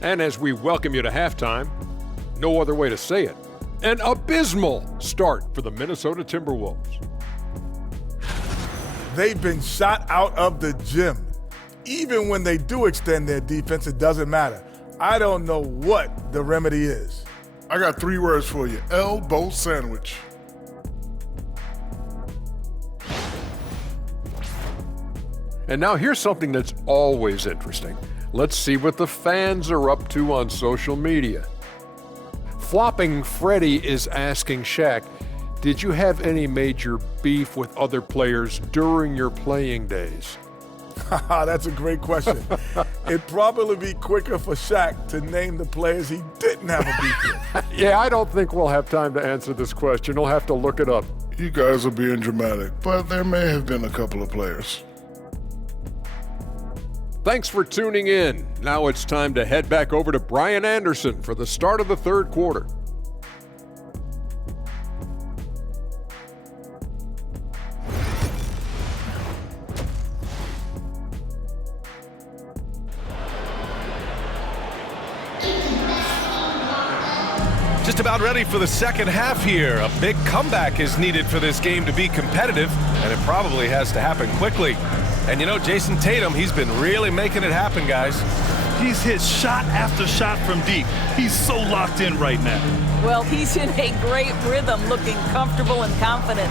And as we welcome you to halftime, no other way to say it, an abysmal start for the Minnesota Timberwolves. They've been shot out of the gym. Even when they do extend their defense, it doesn't matter. I don't know what the remedy is. I got 3 words for you. Elbow sandwich. And now here's something that's always interesting. Let's see what the fans are up to on social media. Flopping Freddy is asking Shaq, did you have any major beef with other players during your playing days? That's a great question. It'd probably be quicker for Shaq to name the players he didn't have a beef with. Yeah, I don't think we'll have time to answer this question. We'll have to look it up. You guys are being dramatic, but there may have been a couple of players. Thanks for tuning in. Now it's time to head back over to Brian Anderson for the start of the third quarter. Just about ready for the second half here. A big comeback is needed for this game to be competitive, and it probably has to happen quickly. And you know, Jason Tatum, he's been really making it happen, guys. He's hit shot after shot from deep. He's so locked in right now. Well, he's in a great rhythm, looking comfortable and confident.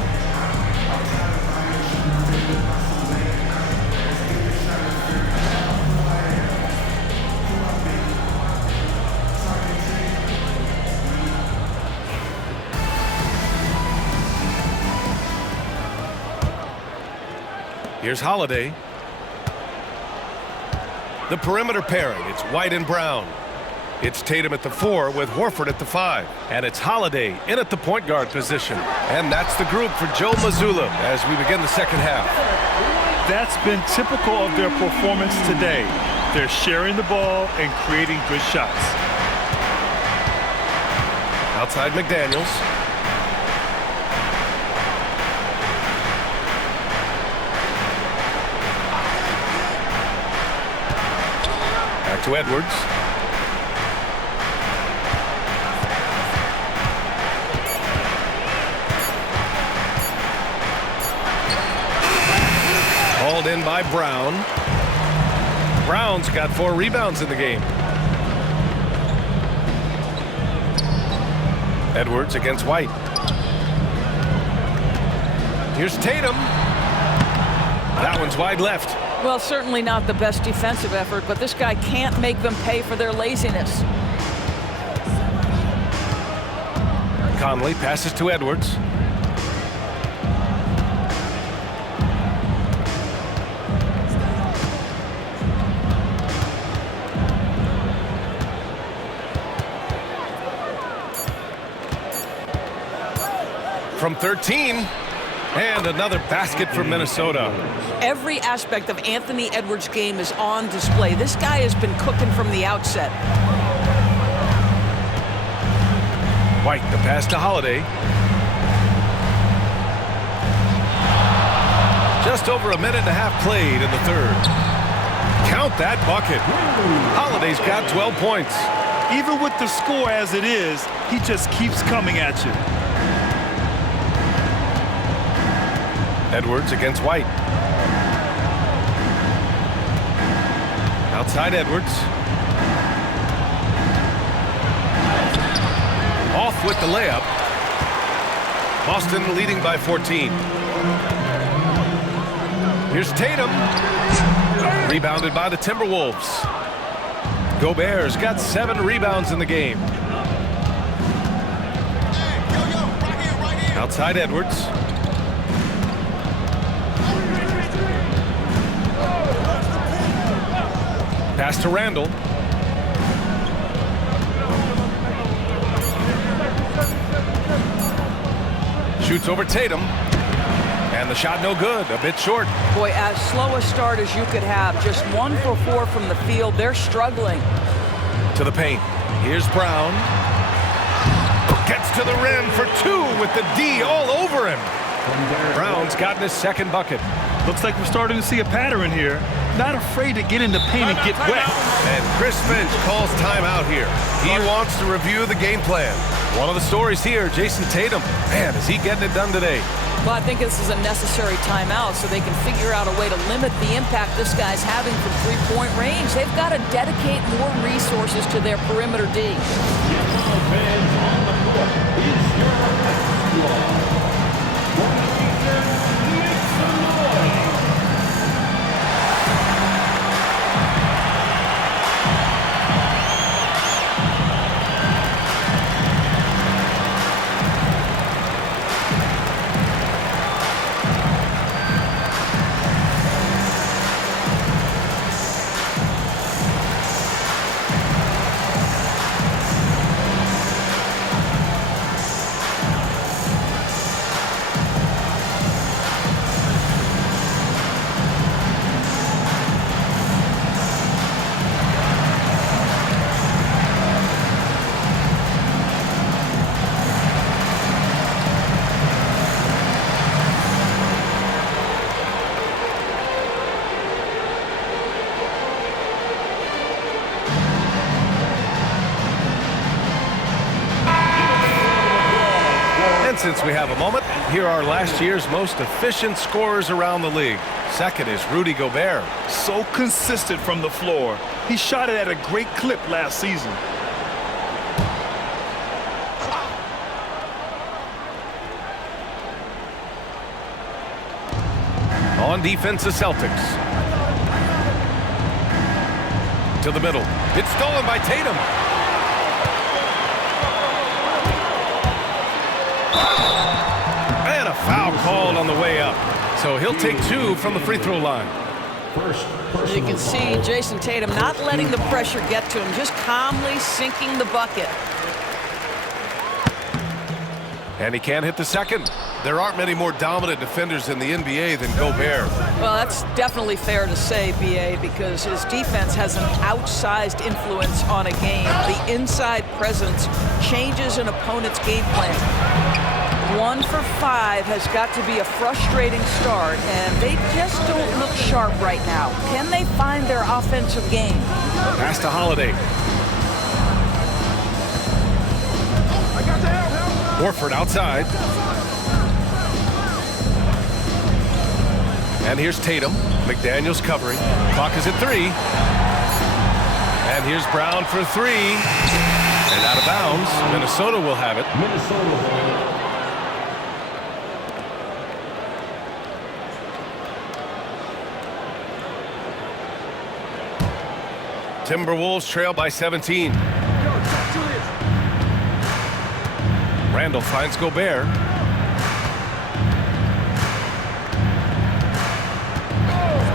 Here's Holiday. The perimeter pairing. It's White and Brown. It's Tatum at the 4 with Horford at the 5. And it's Holiday in at the point guard position. And that's the group for Joe Mazzulla as we begin the second half. That's been typical of their performance today. They're sharing the ball and creating good shots. Outside McDaniels. Back to Edwards. Hauled in by Brown. Brown's got 4 rebounds in the game. Edwards against White. Here's Tatum. That one's wide left. Well, certainly not the best defensive effort, but this guy can't make them pay for their laziness. Conley passes to Edwards. From 13, and another basket for Minnesota. Every aspect of Anthony Edwards' game is on display. This guy has been cooking from the outset. White, the pass to Holiday. Just over a minute and a half played in the third. Count that bucket. Holiday's got 12 points. Even with the score as it is, he just keeps coming at you. Edwards against White. Outside Edwards. Off with the layup. Boston leading by 14. Here's Tatum. Rebounded by the Timberwolves. Gobert's got 7 rebounds in the game. Outside Edwards. Pass to Randall. Shoots over Tatum. And the shot no good, a bit short. Boy, as slow a start as you could have. Just 1 for 4 from the field. They're struggling. To the paint. Here's Brown. Gets to the rim for 2 with the D all over him. Brown's gotten his second bucket. Looks like we're starting to see a pattern here. Not afraid to get in the paint and get wet. And Chris Finch calls timeout here. He wants to review the game plan. One of the stories here, Jason Tatum. Man, is he getting it done today? Well, I think this is a necessary timeout so they can figure out a way to limit the impact this guy's having from three-point range. They've got to dedicate more resources to their perimeter D. Since we have a moment, here are last year's most efficient scorers around the league. Second is Rudy Gobert. So consistent from the floor. He shot it at a great clip last season. On defense, the Celtics. To the middle. It's stolen by Tatum. And a foul called on the way up. So he'll take 2 from the free throw line. As you can see, Jason Tatum not letting the pressure get to him, just calmly sinking the bucket. And he can't hit the second. There aren't many more dominant defenders in the NBA than Gobert. Well, that's definitely fair to say, B.A., because his defense has an outsized influence on a game. The inside presence changes an opponent's game plan. 1 for 5 has got to be a frustrating start, and they just don't look sharp right now. Can they find their offensive game? Pass to Holiday. Horford outside. And here's Tatum. McDaniels covering. Clock is at 3. And here's Brown for 3. And out of bounds. Minnesota will have it. Timberwolves trail by 17. Randall finds Gobert.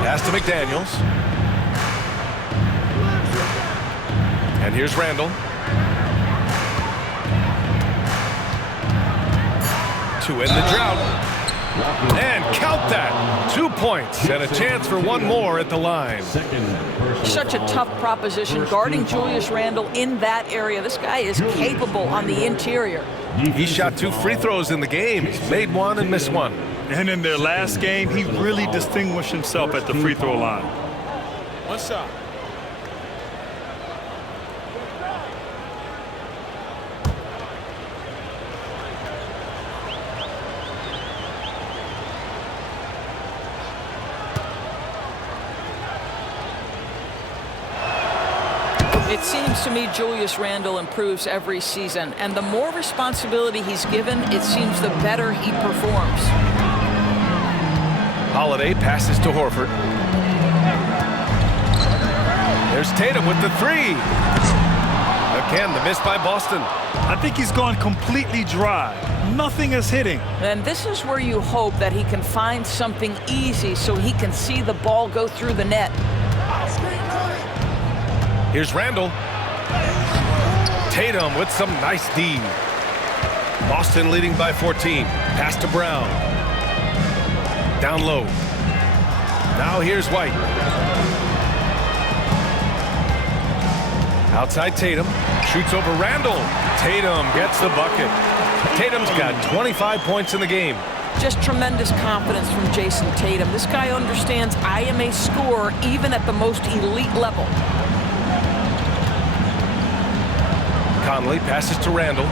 Pass to McDaniels. And here's Randall. To end the drought. And count that. 2 points and a chance for one more at the line. Such a tough proposition guarding Julius Randle in that area. This guy is capable on the interior. He shot 2 free throws in the game. He's made 1 and missed 1. And in their last game, he really distinguished himself at the free throw line. One shot. It seems to me Julius Randle improves every season, and the more responsibility he's given, it seems the better he performs. Holiday passes to Horford. There's Tatum with the 3. Again, the miss by Boston. I think he's gone completely dry. Nothing is hitting. And this is where you hope that he can find something easy so he can see the ball go through the net. Here's Randall. Tatum with some nice D. Boston leading by 14. Pass to Brown. Down low. Now here's White. Outside Tatum. Shoots over Randall. Tatum gets the bucket. Tatum's got 25 points in the game. Just tremendous confidence from Jason Tatum. This guy understands I am a scorer even at the most elite level. Conley passes to Randall.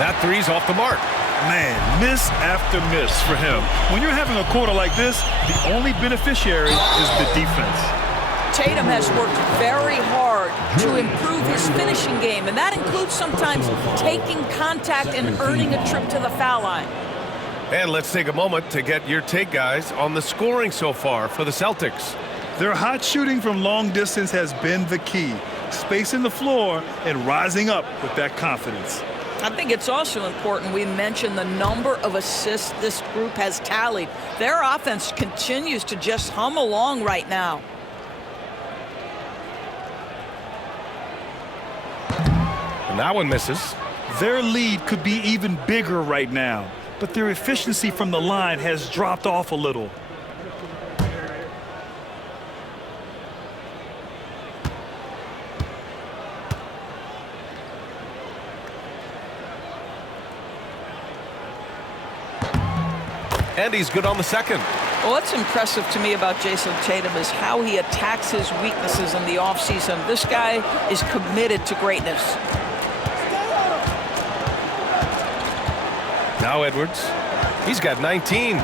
That 3's off the mark. Man, miss after miss for him. When you're having a quarter like this, the only beneficiary is the defense. Tatum has worked very hard to improve his finishing game, and that includes sometimes taking contact and earning a trip to the foul line. And let's take a moment to get your take, guys, on the scoring so far for the Celtics. Their hot shooting from long distance has been the key. Spacing the floor and rising up with that confidence. I think it's also important we mention the number of assists this group has tallied. Their offense continues to just hum along right now. And that one misses. Their lead could be even bigger right now, but their efficiency from the line has dropped off a little. And he's good on the second. Well, what's impressive to me about Jason Tatum is how he attacks his weaknesses in the offseason. This guy is committed to greatness. Now Edwards. He's got 19.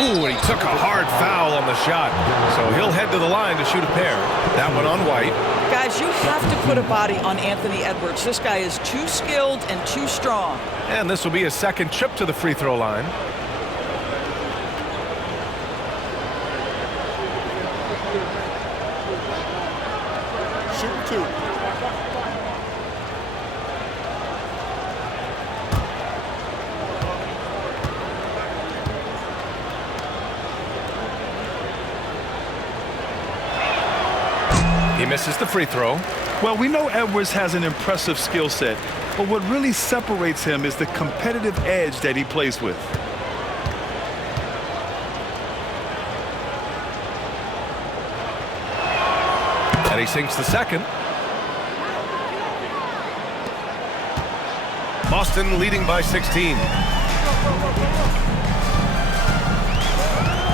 Ooh, and he took a hard foul on the shot. So he'll head to the line to shoot a pair. That one on White. Guys, you have to put a body on Anthony Edwards. This guy is too skilled and too strong. And this will be his second trip to the free throw line. Shooting 2. He misses the free throw. Well, we know Edwards has an impressive skill set, but what really separates him is the competitive edge that he plays with. And he sinks the second. Boston leading by 16.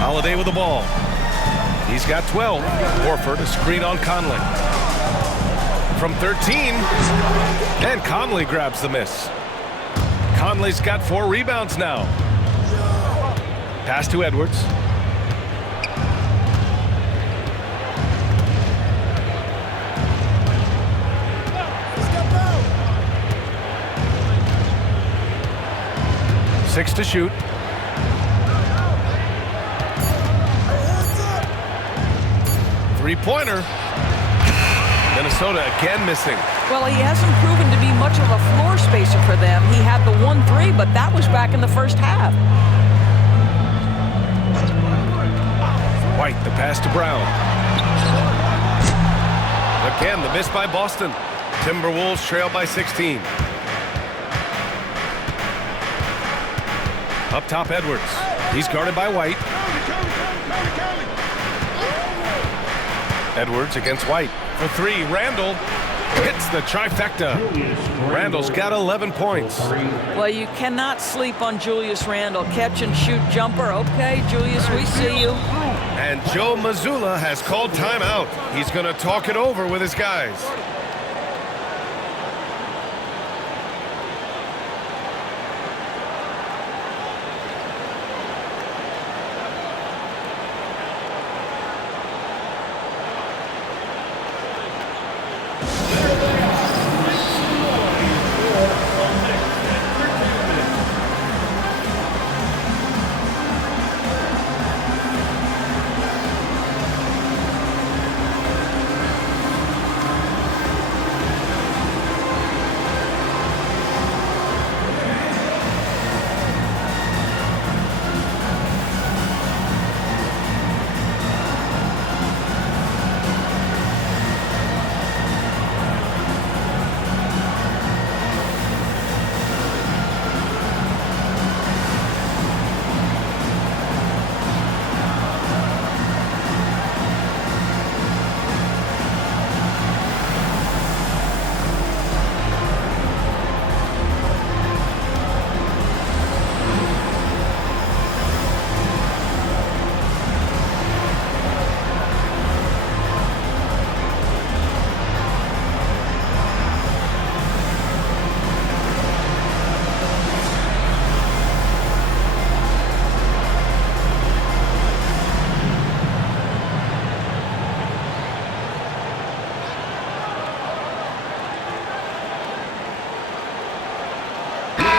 Holiday with the ball. He's got 12. Horford a screen on Conley. From 13. And Conley grabs the miss. Conley's got 4 rebounds now. Pass to Edwards. Six to shoot. Three-pointer. Minnesota again missing. Well, he hasn't proven to be much of a floor spacer for them. He had the 1-3, but that was back in the first half. White, the pass to Brown. Again, the miss by Boston. Timberwolves trail by 16. Up top, Edwards. He's guarded by White. Edwards against White. For 3, Randall hits the trifecta. Randall's got 11 points. Well, you cannot sleep on Julius Randle. Catch and shoot jumper. Okay, Julius, we see you. And Joe Mazzulla has called timeout. He's going to talk it over with his guys.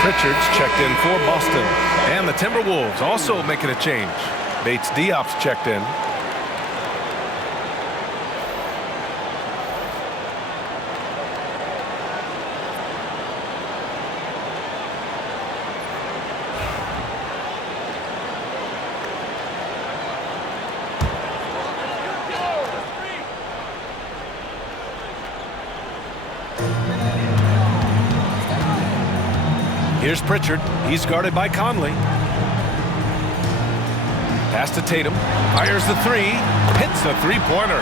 Pritchard's checked in for Boston. And the Timberwolves also making a change. Bates Diop's checked in. Here's Pritchard. He's guarded by Conley. Pass to Tatum. Fires the 3. Hits the three-pointer.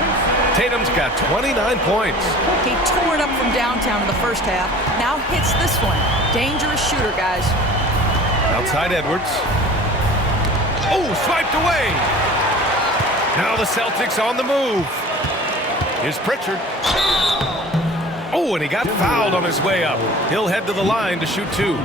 Tatum's got 29 points. He tore it up from downtown in the first half. Now hits this one. Dangerous shooter, guys. Outside Edwards. Oh, swiped away. Now the Celtics on the move. Here's Pritchard. Oh, and he got fouled on his way up. He'll head to the line to shoot 2.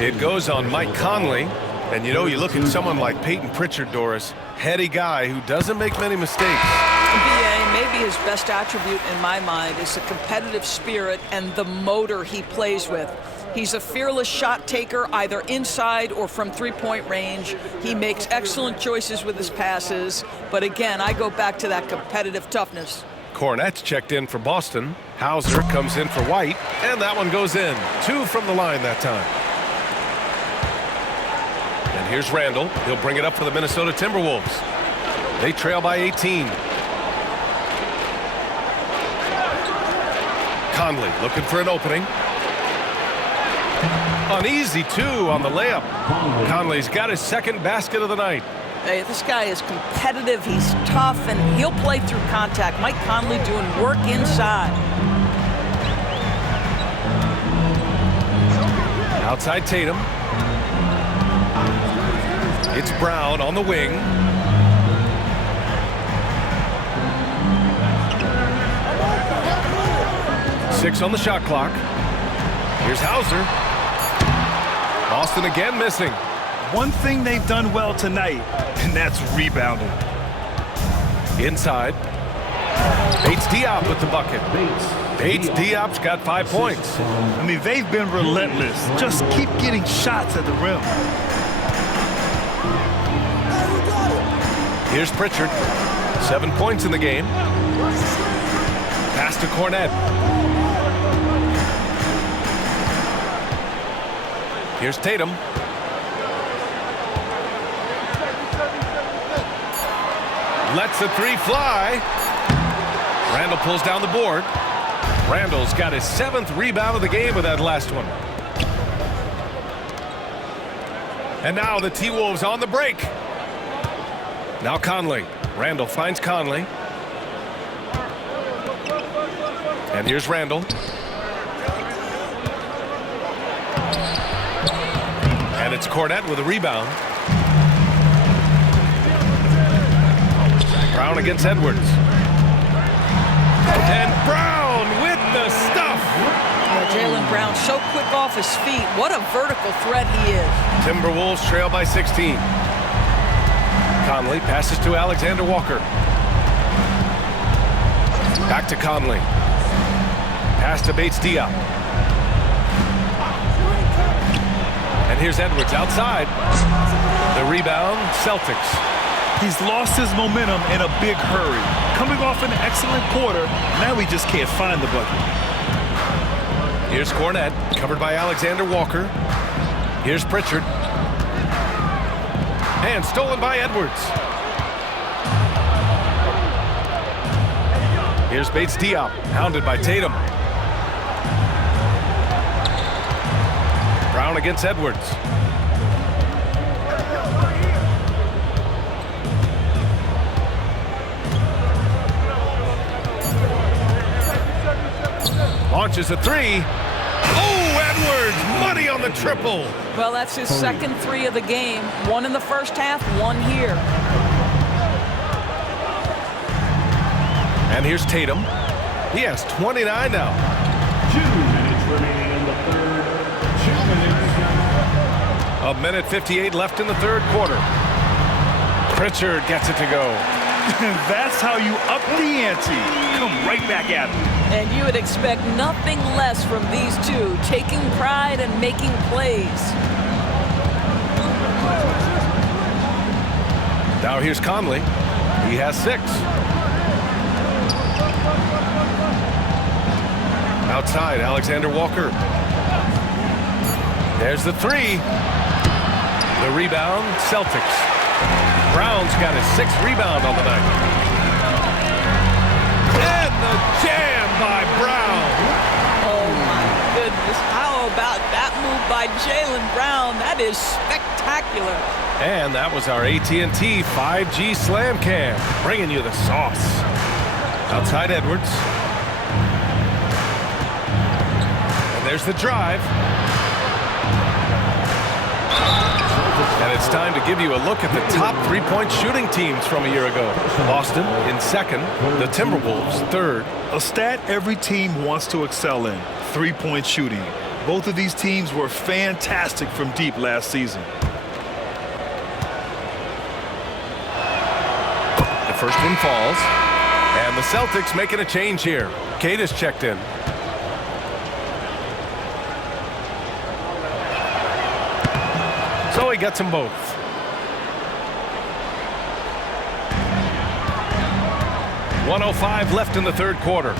It goes on Mike Conley. And you know, you look at someone like Peyton Pritchard, Doris, heady guy who doesn't make many mistakes. NBA, maybe his best attribute in my mind is the competitive spirit and the motor he plays with. He's a fearless shot taker, either inside or from three-point range. He makes excellent choices with his passes. But again, I go back to that competitive toughness. Hornets checked in for Boston. Hauser comes in for White, and that one goes in. 2 from the line that time. And here's Randall. He'll bring it up for the Minnesota Timberwolves. They trail by 18. Conley looking for an opening. An easy 2 on the layup. Conley's got his second basket of the night. Hey, this guy is competitive, he's tough, and he'll play through contact. Mike Conley doing work inside. Outside Tatum. It's Brown on the wing. Six on the shot clock. Here's Hauser. Boston again missing. One thing they've done well tonight, and that's rebounding. Inside. Bates Diop with the bucket. Bates Diop's got 5 points. I mean, they've been relentless. Just keep getting shots at the rim. Here's Pritchard. 7 points in the game. Pass to Cornet. Here's Tatum. Lets the 3 fly. Randall pulls down the board. Randall's got his 7th rebound of the game with that last one. And now the T-Wolves on the break. Now Conley. Randall finds Conley. And here's Randall. And it's Cornet with a rebound. Brown against Edwards. And Brown with the stuff. Jaylen Brown so quick off his feet. What a vertical threat he is. Timberwolves trail by 16. Conley passes to Alexander Walker. Back to Conley. Pass to Bates Diop. And here's Edwards outside. The rebound, Celtics. He's lost his momentum in a big hurry. Coming off an excellent quarter, now he just can't find the bucket. Here's Cornet, covered by Alexander Walker. Here's Pritchard. And stolen by Edwards. Here's Bates Diop, hounded by Tatum. Brown against Edwards. Launches a 3. Oh, Edwards, money on the triple. Well, that's his second 3 of the game. 1 in the first half, 1 here. And here's Tatum. He has 29 now. 2 minutes remaining in the third. 2 minutes. A minute 58 left in the third quarter. Pritchard gets it to go. That's how you up the ante. Come right back at him. And you would expect nothing less from these two, taking pride and making plays. Now here's Conley. He has 6. Outside, Alexander Walker. There's the 3. The rebound, Celtics. Brown's got his 6th rebound on the night. And the jam by Brown. Oh, my goodness. How about that move by Jaylen Brown? That is spectacular. And that was our AT&T 5G Slam Cam, bringing you the sauce. Outside Edwards. And there's the drive. And it's time to give you a look at the top 3-point shooting teams from a year ago. Boston in 2nd, the Timberwolves 3rd. A stat every team wants to excel in, 3-point shooting. Both of these teams were fantastic from deep last season. The first one falls. And the Celtics making a change here. Kate is checked in. So he gets them both. .105 left in the third quarter.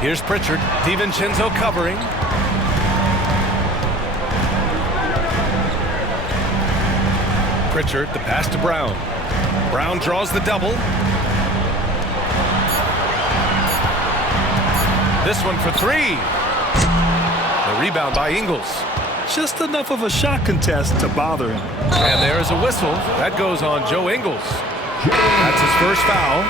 Here's Pritchard. DiVincenzo covering. Pritchard, the pass to Brown. Brown draws the double. This one for three. The rebound by Ingles. Just enough of a shot contest to bother him. And there's a whistle. That goes on Joe Ingles. That's his first foul.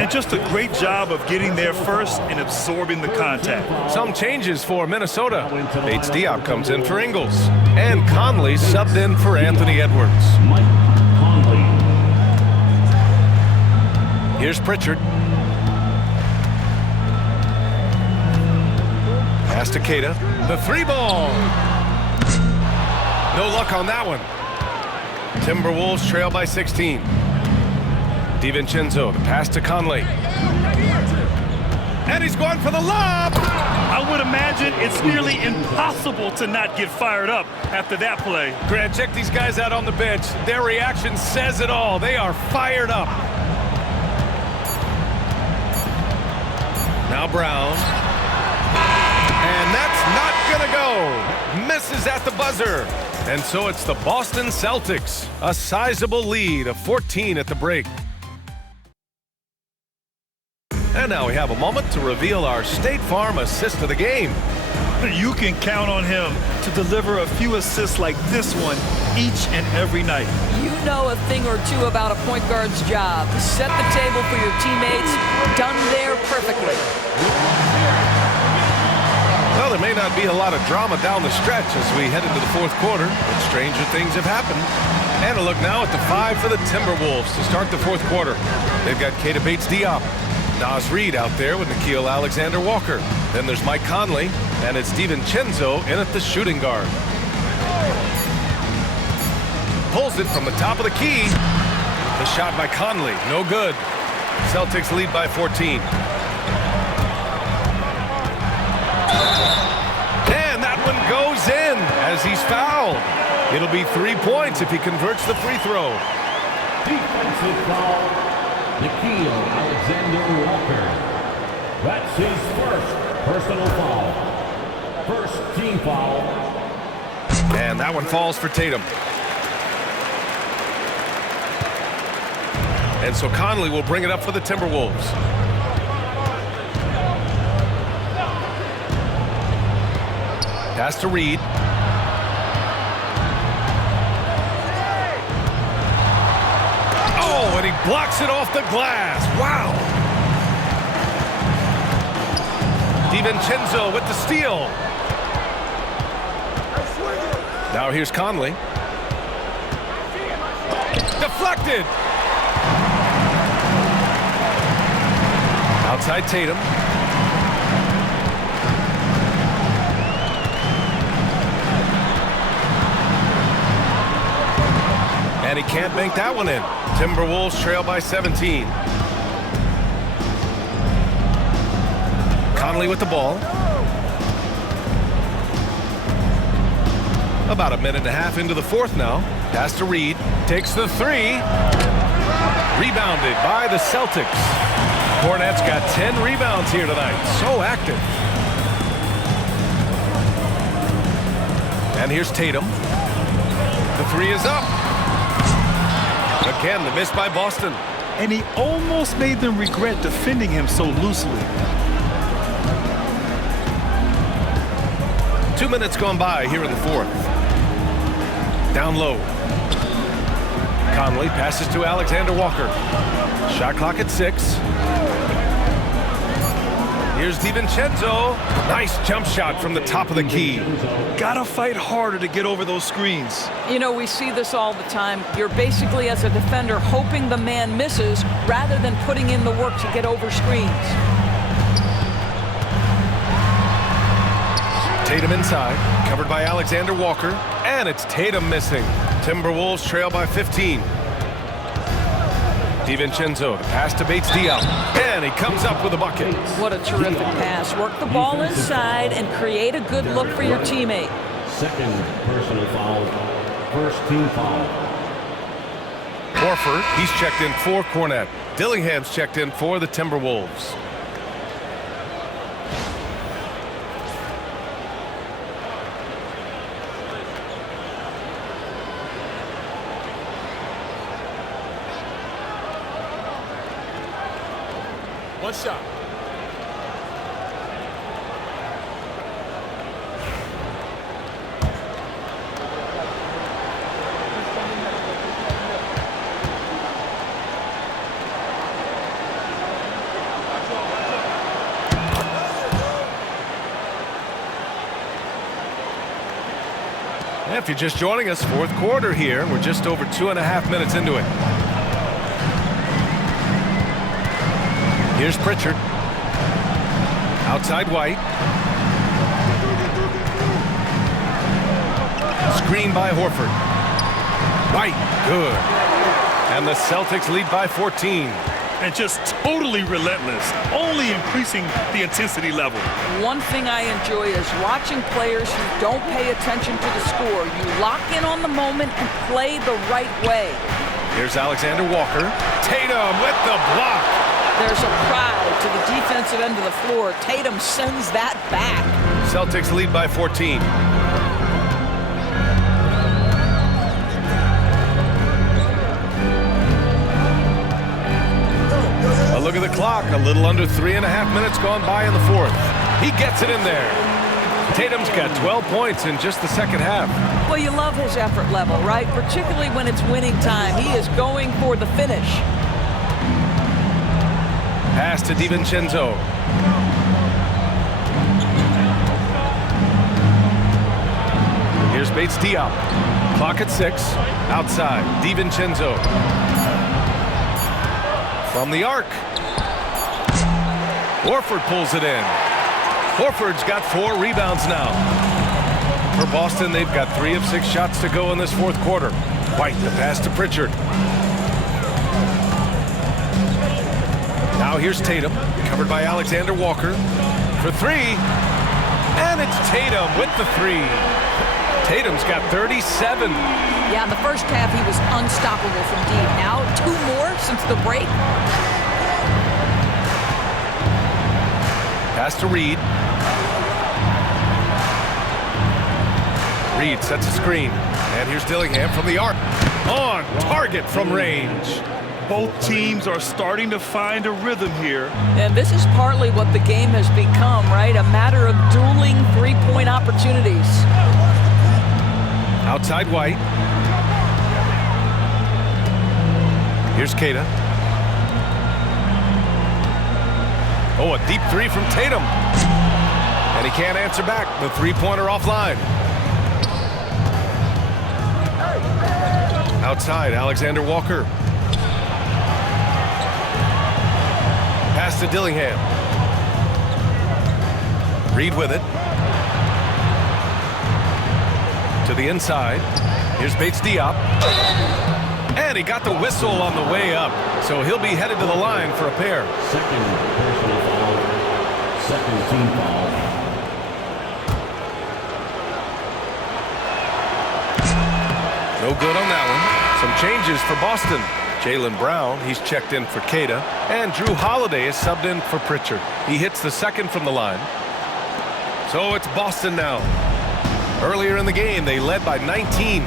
And just a great job of getting there first and absorbing the contact. Some changes for Minnesota. Bates Diop comes in for Ingles. And Conley subbed in for Anthony Edwards. Mike Conley. Here's Pritchard. Pass to Queta. The three ball. No luck on that one. Timberwolves trail by 16. DiVincenzo, the pass to Conley. And he's going for the lob. I would imagine it's nearly impossible to not get fired up after that play. Grant, check these guys out on the bench. Their reaction says it all. They are fired up. Now Brown. And that's not gonna go. Misses at the buzzer. And so it's the Boston Celtics. A sizable lead of 14 at the break. And now we have a moment to reveal our State Farm assist of the game. You can count on him to deliver a few assists like this one each and every night. You know a thing or two about a point guard's job. Set the table for your teammates. Done there perfectly. Well, there may not be a lot of drama down the stretch as we head into the fourth quarter, but stranger things have happened. And a look now at the five for the Timberwolves to start the fourth quarter. They've got Queta Bates Diop. Naz Reid out there with Nickeil Alexander-Walker. Then there's Mike Conley, and it's DiVincenzo in at the shooting guard. Pulls it from the top of the key. The shot by Conley, no good. Celtics lead by 14. And that one goes in as he's fouled. It'll be 3 points if he converts the free throw. Defensive foul. Nickeil Alexander-Walker. That's his first personal foul. First team foul. And that one falls for Tatum. And so Conley will bring it up for the Timberwolves. Pass to Reid. Oh, and he blocks it off the glass. Wow. DiVincenzo with the steal. Now here's Conley. Deflected. Outside Tatum. And he can't bank that one in. Timberwolves trail by 17. Conley with the ball. About a minute and a half into the fourth now. Pass to Reid. Takes the three. Rebounded by the Celtics. Hornets got 10 rebounds here tonight. So active. And here's Tatum. The three is up. Again, the miss by Boston. And he almost made them regret defending him so loosely. 2 minutes gone by here in the fourth. Down low. Conley passes to Alexander-Walker. Shot clock at 6. Here's DiVincenzo. Nice jump shot from the top of the key. Gotta fight harder to get over those screens. You know, we see this all the time. You're basically, as a defender, hoping the man misses rather than putting in the work to get over screens. Tatum inside, covered by Alexander-Walker, and it's Tatum missing. Timberwolves trail by 15. DiVincenzo, the pass to Bates Diop, and he comes up with a bucket. What a terrific pass. Work the ball inside and create a good look for your teammate. Second personal foul. First team foul. Horford, he's checked in for Cornet. Dillingham's checked in for the Timberwolves. One shot. If you're just joining us, fourth quarter here. We're just over 2.5 minutes into it. Here's Pritchard. Outside White. Screen by Horford. White, good. And the Celtics lead by 14. And just totally relentless, only increasing the intensity level. One thing I enjoy is watching players who don't pay attention to the score. You lock in on the moment and play the right way. Here's Alexander Walker. Tatum with the block. There's a crowd to the defensive end of the floor. Tatum sends that back. Celtics lead by 14. A look at the clock. A little under 3.5 minutes gone by in the fourth. He gets it in there. Tatum's got 12 points in just the second half. Well, you love his effort level, right? Particularly when it's winning time. He is going for the finish. Pass to DiVincenzo. Here's Bates Diop. Clock at 6. Outside. DiVincenzo. From the arc. Horford pulls it in. Horford's got 4 rebounds now. For Boston, they've got 3 of 6 shots to go in this fourth quarter. White, the pass to Pritchard. Now here's Tatum, covered by Alexander Walker. For 3. And it's Tatum with the 3. Tatum's got 37. Yeah, in the first half, he was unstoppable from deep. Now, 2 more since the break. Pass to Reed. Reed sets a screen. And here's Dillingham from the arc. On target from range. Both teams are starting to find a rhythm here. And this is partly what the game has become, right? A matter of dueling three-point opportunities. Outside White. Here's Keita. Oh, a deep 3 from Tatum. And he can't answer back. The three-pointer offline. Outside, Alexander Walker. Pass to Dillingham. Reed with it. To the inside. Here's Bates Diop. And he got the whistle on the way up. So he'll be headed to the line for a pair. Second personal foul. Second team foul. No good on that one. Some changes for Boston. Jaylen Brown, he's checked in for Keita. And Drew Holiday is subbed in for Pritchard. He hits the second from the line. So it's Boston now. Earlier in the game, they led by 19.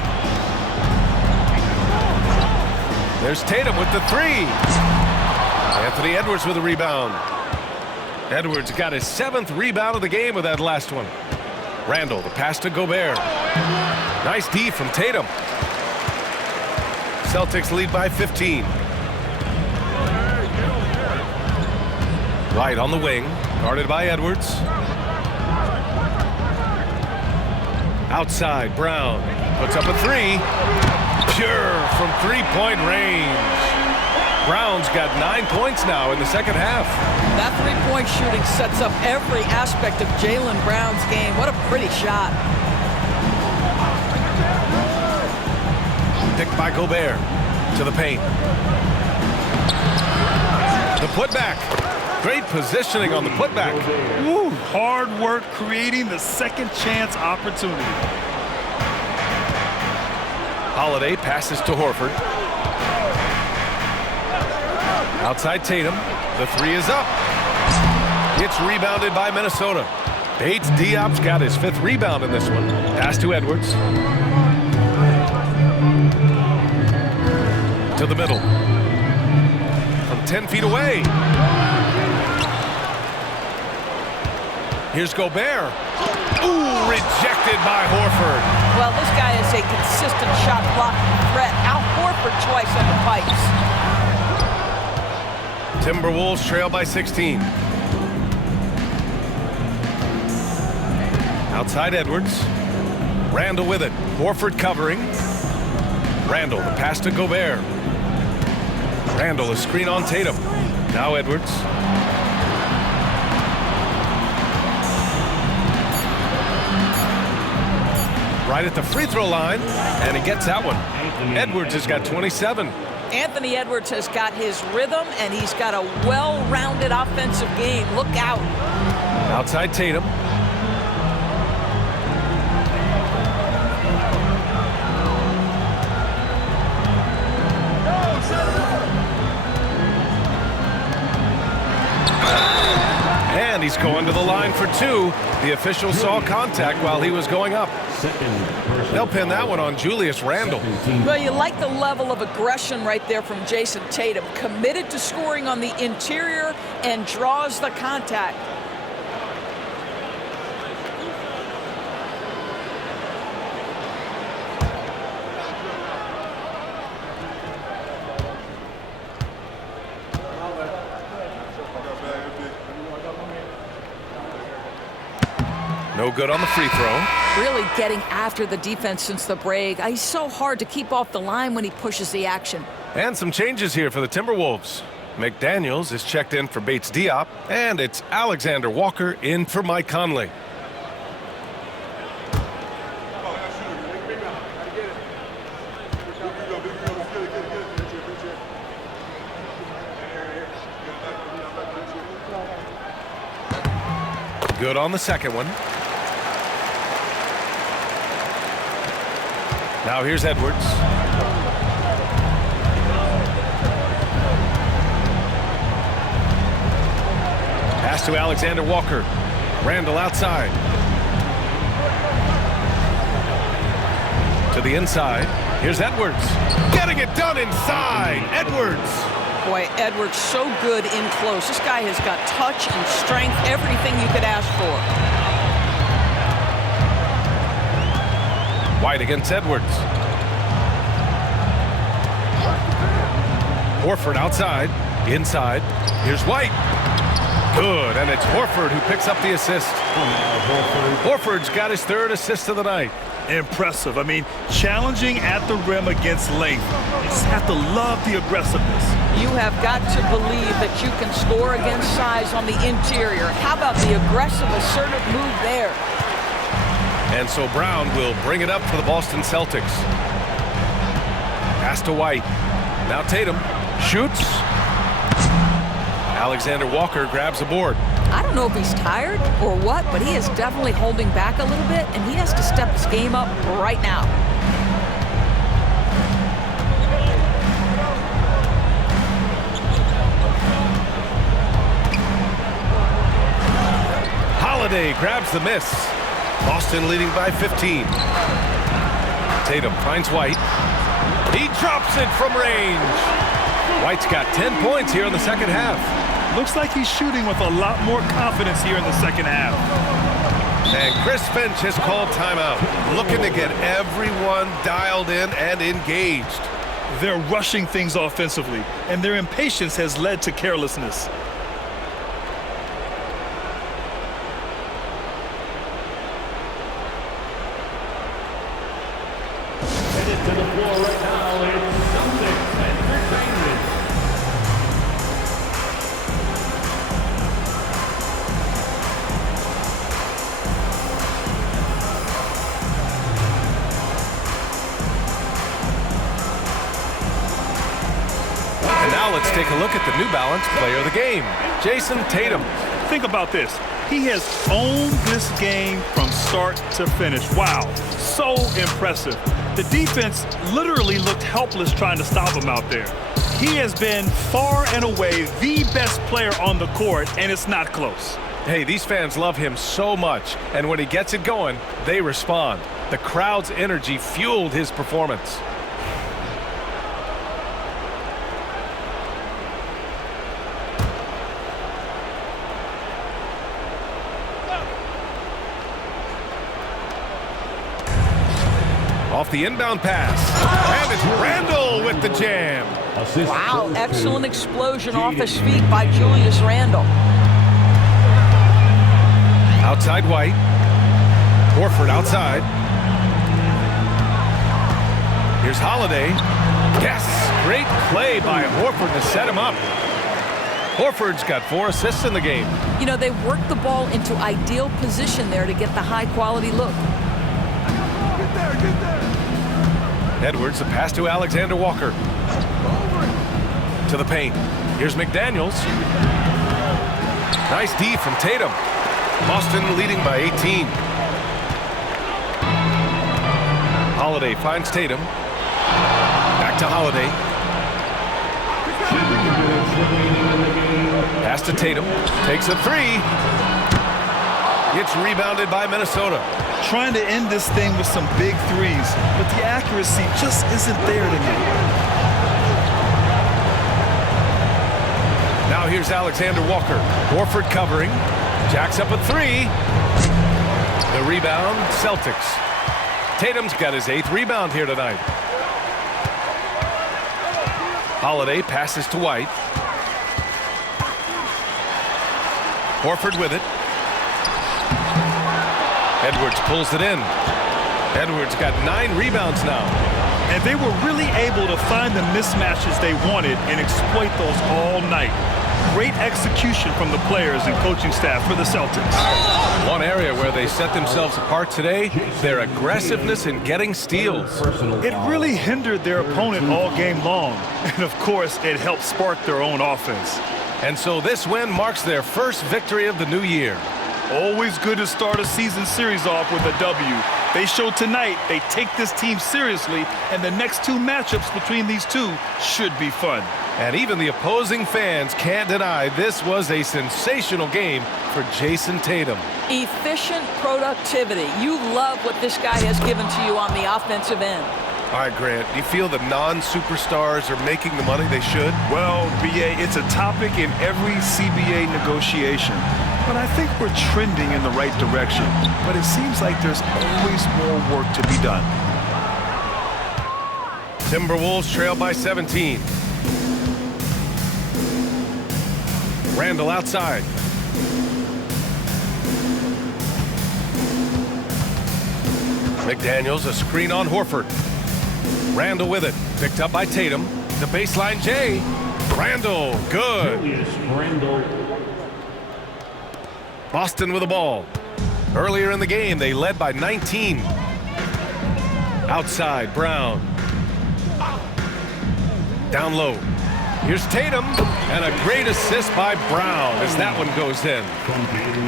There's Tatum with the 3. Anthony Edwards with a rebound. Edwards got his 7th rebound of the game with that last one. Randall, the pass to Gobert. Nice D from Tatum. Celtics lead by 15. White on the wing, guarded by Edwards. Outside, Brown puts up a 3. Pure from three-point range. Brown's got 9 points now in the second half. That three-point shooting sets up every aspect of Jaylen Brown's game. What a pretty shot. Picked by Gobert to the paint. The putback. Great positioning on the putback. Woo, hard work creating the second chance opportunity. Holiday passes to Horford. Outside Tatum. The 3 is up. It's rebounded by Minnesota. Bates Diop's got his 5th rebound in this one. Pass to Edwards. To the middle. From 10 feet away. Here's Gobert. Ooh, rejected by Horford. Well, this guy is a consistent shot blocking threat. Out Horford twice on the pipes. Timberwolves trail by 16. Outside Edwards. Randall with it. Horford covering. Randall, the pass to Gobert. Randall, a screen on Tatum. Now Edwards. Right at the free throw line, and he gets that one. Edwards has got 27. Anthony Edwards has got his rhythm, and he's got a well-rounded offensive game. Look out. Outside Tatum. And he's going to the line for two. The official saw contact while he was going up. They'll pin that one on Julius Randle. Well, you like the level of aggression right there from Jason Tatum. Committed to scoring on the interior and draws the contact. No good on the free throw. Really getting after the defense since the break. He's so hard to keep off the line when he pushes the action. And some changes here for the Timberwolves. McDaniels is checked in for Bates Diop, and it's Alexander Walker in for Mike Conley. Good on the second one. Now here's Edwards. Pass to Alexander Walker. Randall outside. To the inside. Here's Edwards. Getting it done inside. Edwards. Boy, Edwards so good in close. This guy has got touch and strength, everything you could ask for. White against Edwards. Horford outside. Inside. Here's White. Good, and it's Horford who picks up the assist. Horford's got his third assist of the night. Impressive. I mean, challenging at the rim against length. You just have to love the aggressiveness. You have got to believe that you can score against size on the interior. How about the aggressive, assertive move there? And so Brown will bring it up for the Boston Celtics. Pass to White. Now Tatum shoots. Alexander Walker grabs the board. I don't know if he's tired or what, but he is definitely holding back a little bit, and he has to step his game up right now. Holiday grabs the miss. Boston leading by 15. Tatum finds White. He drops it from range. White's got 10 points here in the second half. Looks like he's shooting with a lot more confidence here in the second half. And Chris Finch has called timeout, looking to get everyone dialed in and engaged. They're rushing things offensively, and their impatience has led to carelessness. Headed to the floor right now, it's Celtics Entertainment. And now let's take a look at the New Balance player of the game, Jason Tatum. Think about this. He has owned this game from start to finish. Wow, so impressive. The defense literally looked helpless trying to stop him out there. He has been far and away the best player on the court, and it's not close. Hey, these fans love him so much, and when he gets it going, they respond. The crowd's energy fueled his performance. Off the inbound pass. And it's Randall with the jam. Wow, excellent explosion off his feet by Julius Randle. Outside White. Horford outside. Here's Holiday. Yes, great play by Horford to set him up. Horford's got 4 assists in the game. You know, they work the ball into ideal position there to get the high-quality look. Edwards, the pass to Alexander Walker. To the paint. Here's McDaniels. Nice D from Tatum. Boston leading by 18. Holiday finds Tatum. Back to Holiday. Pass to Tatum. Takes a 3. Gets rebounded by Minnesota. Trying to end this thing with some big threes, but the accuracy just isn't there tonight. Now here's Alexander Walker. Horford covering. Jacks up a 3. The rebound, Celtics. Tatum's got his 8th rebound here tonight. Holiday passes to White. Horford with it. Edwards pulls it in. Edwards got 9 rebounds now. And they were really able to find the mismatches they wanted and exploit those all night. Great execution from the players and coaching staff for the Celtics. One area where they set themselves apart today, their aggressiveness in getting steals. It really hindered their opponent all game long. And of course, it helped spark their own offense. And so this win marks their first victory of the new year. Always good to start a season series off with a W. They showed tonight they take this team seriously, and the next 2 matchups between these two should be fun. And even the opposing fans can't deny this was a sensational game for Jason Tatum. Efficient productivity. You love what this guy has given to you on the offensive end. All right, Grant, do you feel the non-superstars are making the money they should? Well, BA, it's a topic in every CBA negotiation. But I think we're trending in the right direction. But it seems like there's always more work to be done. Timberwolves trail by 17. Randall outside. McDaniels, a screen on Horford. Randall with it. Picked up by Tatum. The baseline J. Randall, good. Boston with the ball. Earlier in the game, they led by 19. Outside, Brown. Down low. Here's Tatum, and a great assist by Brown as that one goes in.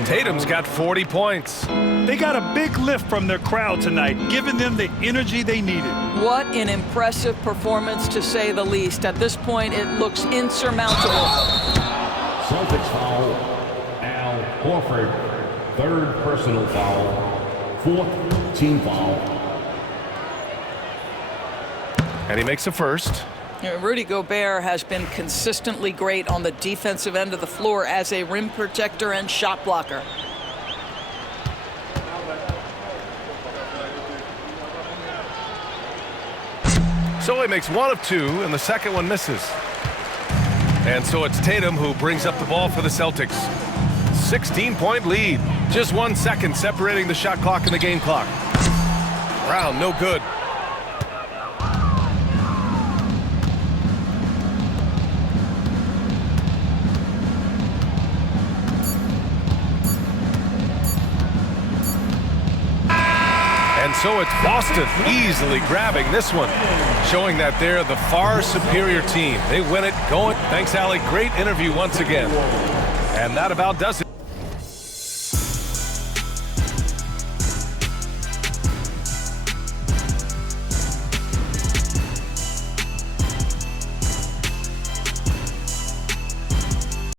Tatum's got 40 points. They got a big lift from their crowd tonight, giving them the energy they needed. What an impressive performance, to say the least. At this point, it looks insurmountable. Celtics foul. Al Horford. 3rd personal foul. 4th team foul. And he makes a first. Rudy Gobert has been consistently great on the defensive end of the floor as a rim protector and shot blocker. So he makes 1 of 2, and the second one misses. And so it's Tatum who brings up the ball for the Celtics. 16-point lead. Just 1 second separating the shot clock and the game clock. Brown, no good. And so it's Boston easily grabbing this one, showing that they're the far superior team. They win it going. Thanks, Allie. Great interview once again. And that about does it.